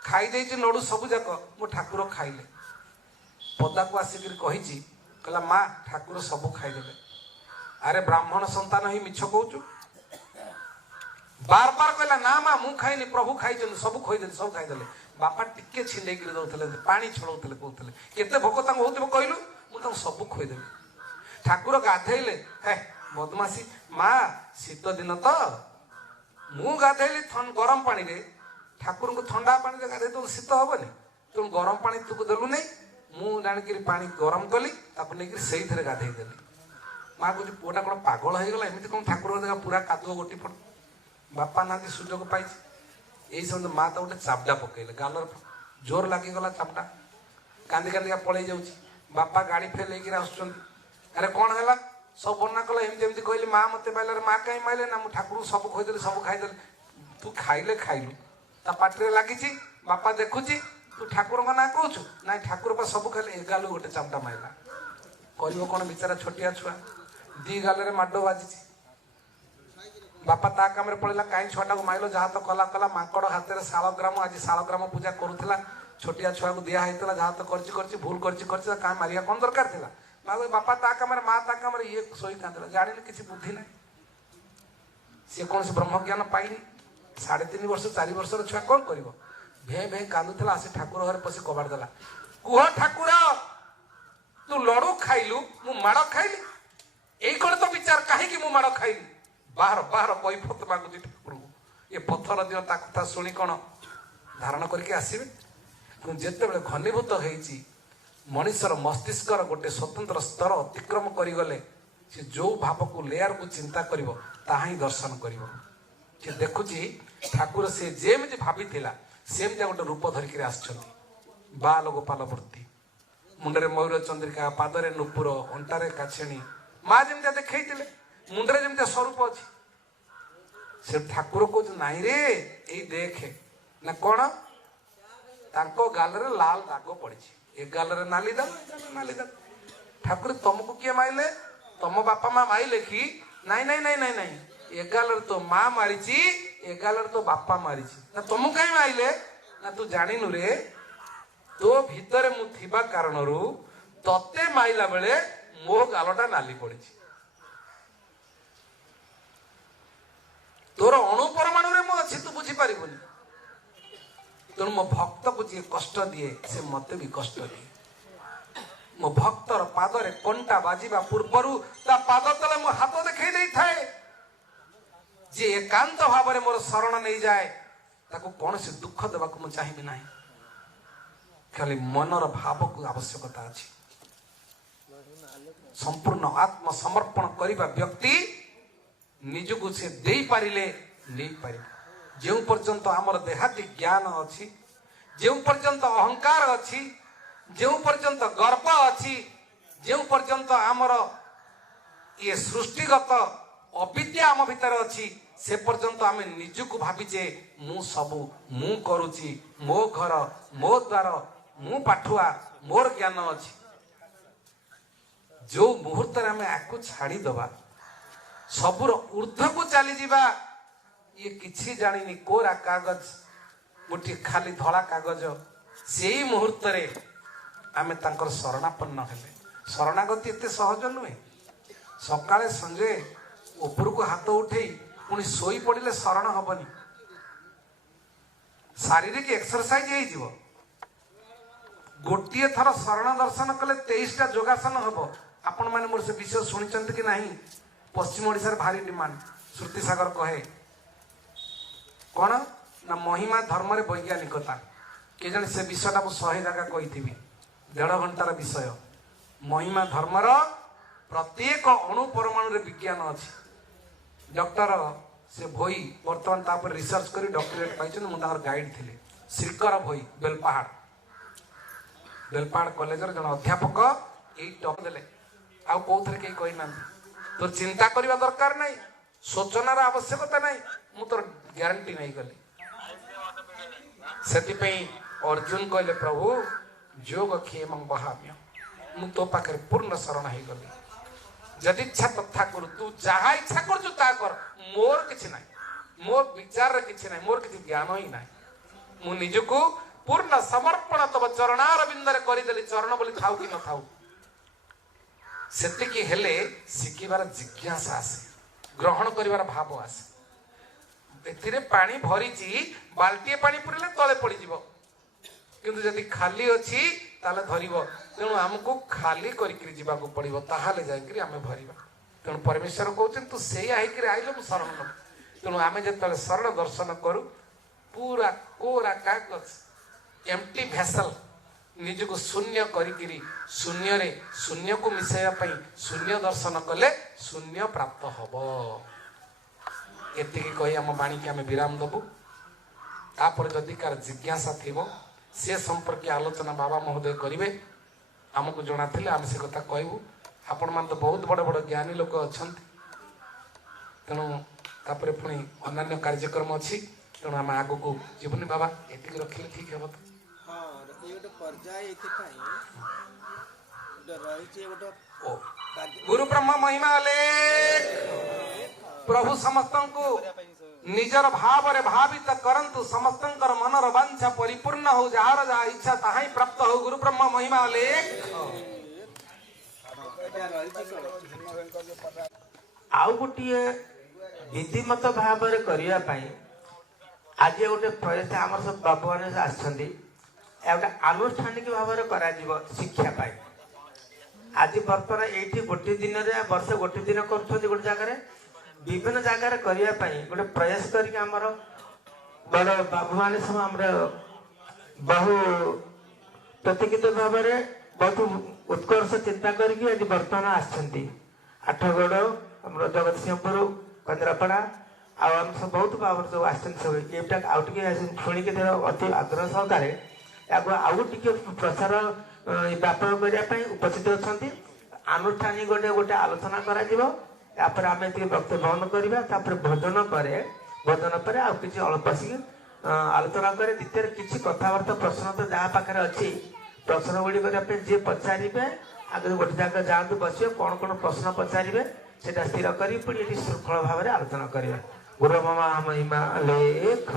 खाई नड़ू सबू जाक मो ठाकुर खाइले पदा को आसिक कहला माँ ठाकुर सबू खाईदे अरे ब्राह्मण संतान ही मिछ कहूचु बार बार कहला ना माँ मु खाइनी प्रभु खाई सब खोईदे सब खाईदे बापा टिके छिंडे दौले पानी छड़ौले कहते केते भोक हो कहलु मुझे सब खोईदेली ठाकुर गाधेले हे बदमासी माँ शीत दिन तो मु गाधेली गरम पानी रे ठाकुर को ठंडा पानी गाधे तो शीत हेनी तेणु गरम पानी तुक देलु नहीं मु जाणिक पानी गरम कली से गाधेदेली माँ कह पुआटा कौन पागल हो गला एमती कौन ठाकुर पूरा कादुआ गोटी पड़ बापा ना सुजोग पाई यही समय माँ तो गोटे चापटा पकड़े गालर जोर लगिगला चापटा कांदी कांदी पलि जाऊँगी बापा गाड़ी फेल होकर आसुँच अरे कौन है सब बना कला एमती एमती कहली माँ मत पाइल माँ कहीं माइले ना मुझे ठाकुर सब खोदेली सब खाईदेली तू खाइले खाइलु ता पाटे लगी बापा देखुची तू ठाकुर ना कहूँ ना ठाकुर पा सब खाइले ए गालू गोटे चापटा माइला कह कौन बेचारा छोटिया छुआ दी गाल माड बाजी बापा ता काम पड़ा कहीं छुआटा को माइल जहाँ तो कला कला माकड़ हाथ में शालग्राम आज शालग्राम पूजा करूला छोटिया छुआ को दिया होता जहाँ तो कर भूल कर कहीं मारिया कौन दरकार था माँ बापा ता काम माँ ता काम ये शोई कांदा जानी किसी बुद्धि ना सी कौन से ब्रह्म ज्ञान पाइनि 3.5 वर्ष 4 वर्षर छुआ कौन कर भे भे कांदुला आसी ठाकुर घर पशि कबाड़ देला कुह ठाकुर तू लड़ू खाइलु मु माड़ खाइली यही कौन तो विचार कहीं मु माड़ खाइली बाहर बाहर कैफत मागुची ठाकुर को ये पत्थर दियो ता कथा शुणी कौन धारण करके आसबे जिते घनीभूत होती मनीषर मस्तिष्कर गोटे स्वतंत्र स्तर अतिक्रम करगले से जो भाव को लेयर को चिंता कर दर्शन कर देखुची ठाकुर से जेमती भाभी सेमती गोटे रूप धरिक बाल गोपाल मूर्ति मुंडे मयूर चंद्रिका पादरे नुपुर अंटारे काछेणी माँ जमी देखई मुंडे जमी स्वरूप अच्छी से ठाकुर कह नाई रे यही देखे ନା କଣ ତାଙ୍କ ଗାଲରେ ଲାଲ ଦାଗ ପଡିଛି, ଏ ଗାଲରେ ନାଲି ଦାଗ, ନାଲି ଦାଗ। ଠାକୁର ତମକୁ କିଏ ମାଇଲେ? ତମ ବାପା ମା ମାଇଲେ କି? ନାଇଁ ନାଇଁ ନାଇଁ ନାଇଁ ନାଇଁ, ଏ ଗାଲରେ ତୋ ମା ମାରିଛି, ଏ ଗାଲରେ ତୋ ବାପା ମାରିଛି। ନା ତମକୁ କାହିଁ ମାଇଲେ? ନା ତୁ ଜାଣିନୁ ରେ, ତୋ ଭିତରେ ମୁଁ ଥିବା କାରଣରୁ ତତେ ମାଇଲା ବେଳେ ମୋ ଗାଲଟା ନାଲି ପଡିଛି। ତୋର ଅଣୁ ପରମାଣୁରେ ମୁଁ ଅଛି, ତୁ ବୁଝିପାରିବୁନି। ତେଣୁ ମୋ ଭକ୍ତକୁ ଯିଏ କଷ୍ଟ ଦିଏ ସେ ମତେ ବି କଷ୍ଟ ଦିଏ। ମୋ ଭକ୍ତର ପାଦରେ କଣ୍ଟା ବାଜିବା ପୂର୍ବରୁ ତା ପାଦ ତଳେ ମୁଁ ହାତ ଦେଖେଇ ଦେଇଥାଏ। ଯିଏ ଏକାନ୍ତ ଭାବରେ ମୋର ଶରଣ ନେଇଯାଏ ତାକୁ କୌଣସି ଦୁଃଖ ଦେବାକୁ ମୁଁ ଚାହିଁବି ନାହିଁ। ଖାଲି ମନର ଭାବକୁ ଆବଶ୍ୟକତା ଅଛି। ସମ୍ପୂର୍ଣ୍ଣ ଆତ୍ମସମର୍ପଣ କରିବା ବ୍ୟକ୍ତି ନିଜକୁ ସେ ଦେଇପାରିଲେ ନେଇପାରିବ। ଯେଉଁ ପର୍ଯ୍ୟନ୍ତ ଆମର ଦେହାତି ଜ୍ଞାନ ଅଛି, ଯେଉଁ ପର୍ଯ୍ୟନ୍ତ ଅହଙ୍କାର ଅଛି, ଯେଉଁ ପର୍ଯ୍ୟନ୍ତ ଗର୍ବ ଅଛି, ଯେଉଁ ପର୍ଯ୍ୟନ୍ତ ଆମର ଇଏ ସୃଷ୍ଟିଗତ ଅବିଦ୍ୟା ଆମ ଭିତରେ ଅଛି, ସେ ପର୍ଯ୍ୟନ୍ତ ଆମେ ନିଜକୁ ଭାବିଛେ ମୁଁ ସବୁ, ମୁଁ କରୁଛି, ମୋ ଘର, ମୋ ଦ୍ୱାର, ମୁଁ ପାଠୁଆ, ମୋର ଜ୍ଞାନ ଅଛି। ଯୋଉ ମୁହୂର୍ତ୍ତରେ ଆମେ ଆକୁ ଛାଡ଼ିଦବା, ସବୁର ଊର୍ଦ୍ଧ୍ୱକୁ ଚାଲିଯିବା, ଇଏ କିଛି ଜାଣିନି, କୋରା କାଗଜ, ଗୋଟିଏ ଖାଲି ଧଳା କାଗଜ, ସେଇ ମୁହୂର୍ତ୍ତରେ ଆମେ ତାଙ୍କର ଶରଣାପନ୍ନ ହେଲେ। ଶରଣାଗତି ଏତେ ସହଜ ନୁହେଁ। ସକାଳେ ସଞ୍ଜେ ଉପରକୁ ହାତ ଉଠେଇ ପୁଣି ଶୋଇ ପଡ଼ିଲେ ଶରଣ ହବନି। ଶାରୀରିକ ଏକ୍ସରସାଇଜ ହେଇଯିବ। ଗୋଟିଏ ଥର ଶରଣ ଦର୍ଶନ କଲେ 23ଟା ଯୋଗାସନ ହବ। ଆପଣ ମାନେ ମୋର ସେ ବିଷୟ ଶୁଣିଛନ୍ତି କି ନାହିଁ? ପଶ୍ଚିମ ଓଡ଼ିଶାରେ ଭାରି ଡିମାଣ୍ଡ। ଶ୍ରୁତି ସାଗର କହେ କଣ ନା ମହିମା ଧର୍ମରେ ବୈଜ୍ଞାନିକତା। କେଜାଣି ସେ ବିଷୟଟା ମୁଁ 100 ଜାଗା କହିଥିବି। 1.5 ଘଣ୍ଟାର ବିଷୟ। ମହିମା ଧର୍ମର ପ୍ରତ୍ୟେକ ଅଣୁ ପରମାଣୁରେ ବିଜ୍ଞାନ ଅଛି। ଡକ୍ଟର ସେ ଭୋଇ ବର୍ତ୍ତମାନ ତାପରେ ରିସର୍ଚ୍ଚ କରି ଡକ୍ଟରେଟ୍ ପାଇଛନ୍ତି। ମୁଁ ତାଙ୍କର ଗାଇଡ୍ ଥିଲି। ଶ୍ରୀକର ଭୋଇ ବେଲପାହାଡ଼ କଲେଜର ଜଣେ ଅଧ୍ୟାପକ ଏଇ ଟପ୍ ଦେଲେ। ଆଉ କୋଉଥିରେ କେହି କହିନାହାନ୍ତି। ତୋର ଚିନ୍ତା କରିବା ଦରକାର ନାହିଁ, ସୂଚନାର ଆବଶ୍ୟକତା ନାହିଁ, ମୁଁ ତୋର ଗ୍ୟାରେଣ୍ଟି ନେଇଗଲି। ସେଥିପାଇଁ ଅର୍ଜୁନ କହିଲେ ପ୍ରଭୁ ଯୋଗ କ୍ଷେମଂ ବହାମ୍ୟ, ମୁଁ ତୋ ପାଖରେ ପୂର୍ଣ୍ଣ ଶରଣ ହେଇଗଲି। ଯଦି ଇଚ୍ଛା ତଥା କରୁ, ତୁ ଯାହା ଇଚ୍ଛା କରୁଛୁ ତାହା କର, ମୋର କିଛି ନାହିଁ, ମୋ ବିଚାରରେ କିଛି ନାହିଁ, ମୋର କିଛି ଜ୍ଞାନ ହିଁ ନାହିଁ। ମୁଁ ନିଜକୁ ପୂର୍ଣ୍ଣ ସମର୍ପଣ ତବ ଚରଣାର ବିନ୍ଦରେ କରିଦେଲି। ଚରଣ ବୋଲି ଥାଉ କି ନଥାଉ, ସେତିକି ହେଲେ ଶିଖିବାର ଜିଜ୍ଞାସା ଆସେ, ଗ୍ରହଣ କରିବାର ଭାବ ଆସେ। ଏଥିରେ ପାଣି ଭରିଛି, ବାଲ୍ଟିଏ ପାଣି ପୁରିଲେ ତଳେ ପଡ଼ିଯିବ, କିନ୍ତୁ ଯଦି ଖାଲି ଅଛି ତାହେଲେ ଧରିବ। ତେଣୁ ଆମକୁ ଖାଲି କରିକିରି ଯିବାକୁ ପଡ଼ିବ, ତାହେଲେ ଯାଇକିରି ଆମେ ଭରିବା। ତେଣୁ ପରମେଶ୍ୱର କହୁଛନ୍ତି ତୁ ସେଇଆ ହେଇକିରି ଆଇଲେ ମୁଁ ଶରଣ ନେବୁ। ତେଣୁ ଆମେ ଯେତେବେଳେ ଶରଣ ଦର୍ଶନ କରୁ, ପୁରା କୋରା କାଗଜ, ଏମ୍ପ୍ଟି ଭେସଲ, ନିଜକୁ ଶୂନ୍ୟ କରିକିରି ଶୂନ୍ୟରେ ଶୂନ୍ୟକୁ ମିଶାଇବା ପାଇଁ ଶୂନ୍ୟ ଦର୍ଶନ କଲେ ଶୂନ୍ୟ ପ୍ରାପ୍ତ ହବ। ଏତିକି କହି ଆମ ବାଣୀକି ଆମେ ବିରାମ ଦେବୁ। ତାପରେ ଯଦି କାହାର ଜିଜ୍ଞାସା ଥିବ ସେ ସମ୍ପର୍କୀୟ ଆଲୋଚନା ବାବା ମହୋଦୟ କରିବେ। ଆମକୁ ଜଣାଥିଲେ ଆମେ ସେ କଥା କହିବୁ। ଆପଣମାନେ ତ ବହୁତ ବଡ଼ ବଡ଼ ଜ୍ଞାନୀ ଲୋକ ଅଛନ୍ତି, ତେଣୁ ତାପରେ ପୁଣି ଅନ୍ୟାନ୍ୟ କାର୍ଯ୍ୟକ୍ରମ ଅଛି, ତେଣୁ ଆମେ ଆଗକୁ ଯିବୁନି ବାବା, ଏତିକି ରଖିଲେ ଠିକ୍ ହେବ ତ? ହଁ, ଏ ଗୋଟେ ପର୍ଯ୍ୟାୟ ଏଥିପାଇଁ ରହିଛି ଗୋଟେ ଗୁରୁ ବ୍ରହ୍ମ ମହିମା ଅଲେଖ। ପ୍ରଭୁ ସମସ୍ତଙ୍କୁ ନିଜର ଭାବରେ ଭାବିତ କରନ୍ତୁ। ସମସ୍ତଙ୍କର ମନର ବାଞ୍ଛା ପରିପୂର୍ଣ୍ଣ ହଉ, ଯାହାର ଯାହା ଇଚ୍ଛା ତାହା ହିଁ ପ୍ରାପ୍ତ ହଉ। ଗୁରୁ ବ୍ରହ୍ମ ମହିମା ଅଲେଖ। ଆଉ ଗୋଟିଏ ବିଧିମତ ଭାବରେ କରିବା ପାଇଁ ଆଜି ଗୋଟେ ପ୍ରୟାସ ଆମର ସବୁ ବାବୁମାନେ ଆସିଛନ୍ତି। ଗୋଟେ ଆନୁଷ୍ଠାନିକ ଭାବରେ କରାଯିବ ଶିକ୍ଷା ପାଇଁ। ଆଜି ବର୍ତ୍ତମାନ ଏଇଠି ଗୋଟିଏ ଦିନରେ ବର୍ଷ ଗୋଟିଏ ଦିନ କରୁଛନ୍ତି ଗୋଟେ ଜାଗାରେ, ବିଭିନ୍ନ ଜାଗାରେ କରିବା ପାଇଁ ଗୋଟେ ପ୍ରୟାସ କରିକି ଆମର ବଡ଼ ବାବୁମାନେ ସବୁ ଆମର ବହୁ ପ୍ରତିକିତ ଭାବରେ ବହୁତ ଉତ୍କର୍ଷ ଚିନ୍ତା କରିକି ଆଜି ବର୍ତ୍ତମାନ ଆସିଛନ୍ତି। ଆଠଗଡ଼, ଆମର ଜଗତସିଂହପୁର, କେନ୍ଦ୍ରାପଡ଼ା, ଆଉ ଆମେ ସବୁ ବହୁତ ଭାବରେ ସବୁ ଆସିଛନ୍ତି। ସବୁ ଏଇଟା ଆଉ ଟିକେ ଶୁଣିକି ଅତି ଆଗ୍ରହ ସହକାରେ ଏହାକୁ ଆଉ ଟିକେ ପ୍ରଚାର ବ୍ୟାପକ କରିବା ପାଇଁ ଉପସ୍ଥିତ ଅଛନ୍ତି। ଆନୁଷ୍ଠାନିକ ଗୋଟେ ଆଲୋଚନା କରାଯିବ। ତାପରେ ଆମେ ଟିକେ ବକ୍ତବ୍ୟ ବନ୍ଦ କରିବା। ତାପରେ ଭୋଜନ ପରେ ଆଉ କିଛି ଅଳ୍ପ ଆସିକି ଆଲୋଚନା କରେ। ଦ୍ୱିତୀୟରେ କିଛି କଥାବାର୍ତ୍ତା ପ୍ରଶ୍ନ ତ ଯାହା ପାଖରେ ଅଛି ପ୍ରଶ୍ନ ଗୁଡ଼ିକ ଯିଏ ପଚାରିବେ ଆଗରୁ ଗୋଟେ ଜାଗା ଯାଆନ୍ତୁ ବସିବେ, କ'ଣ କ'ଣ ପ୍ରଶ୍ନ ପଚାରିବେ ସେଟା ସ୍ଥିର କରି ପୁଣି ଏଠି ଶୃଙ୍ଖଳ ଭାବରେ ଆଲୋଚନା କରିବା। ଗୁରୁ ମାମା ମହିମା ଲେଖ।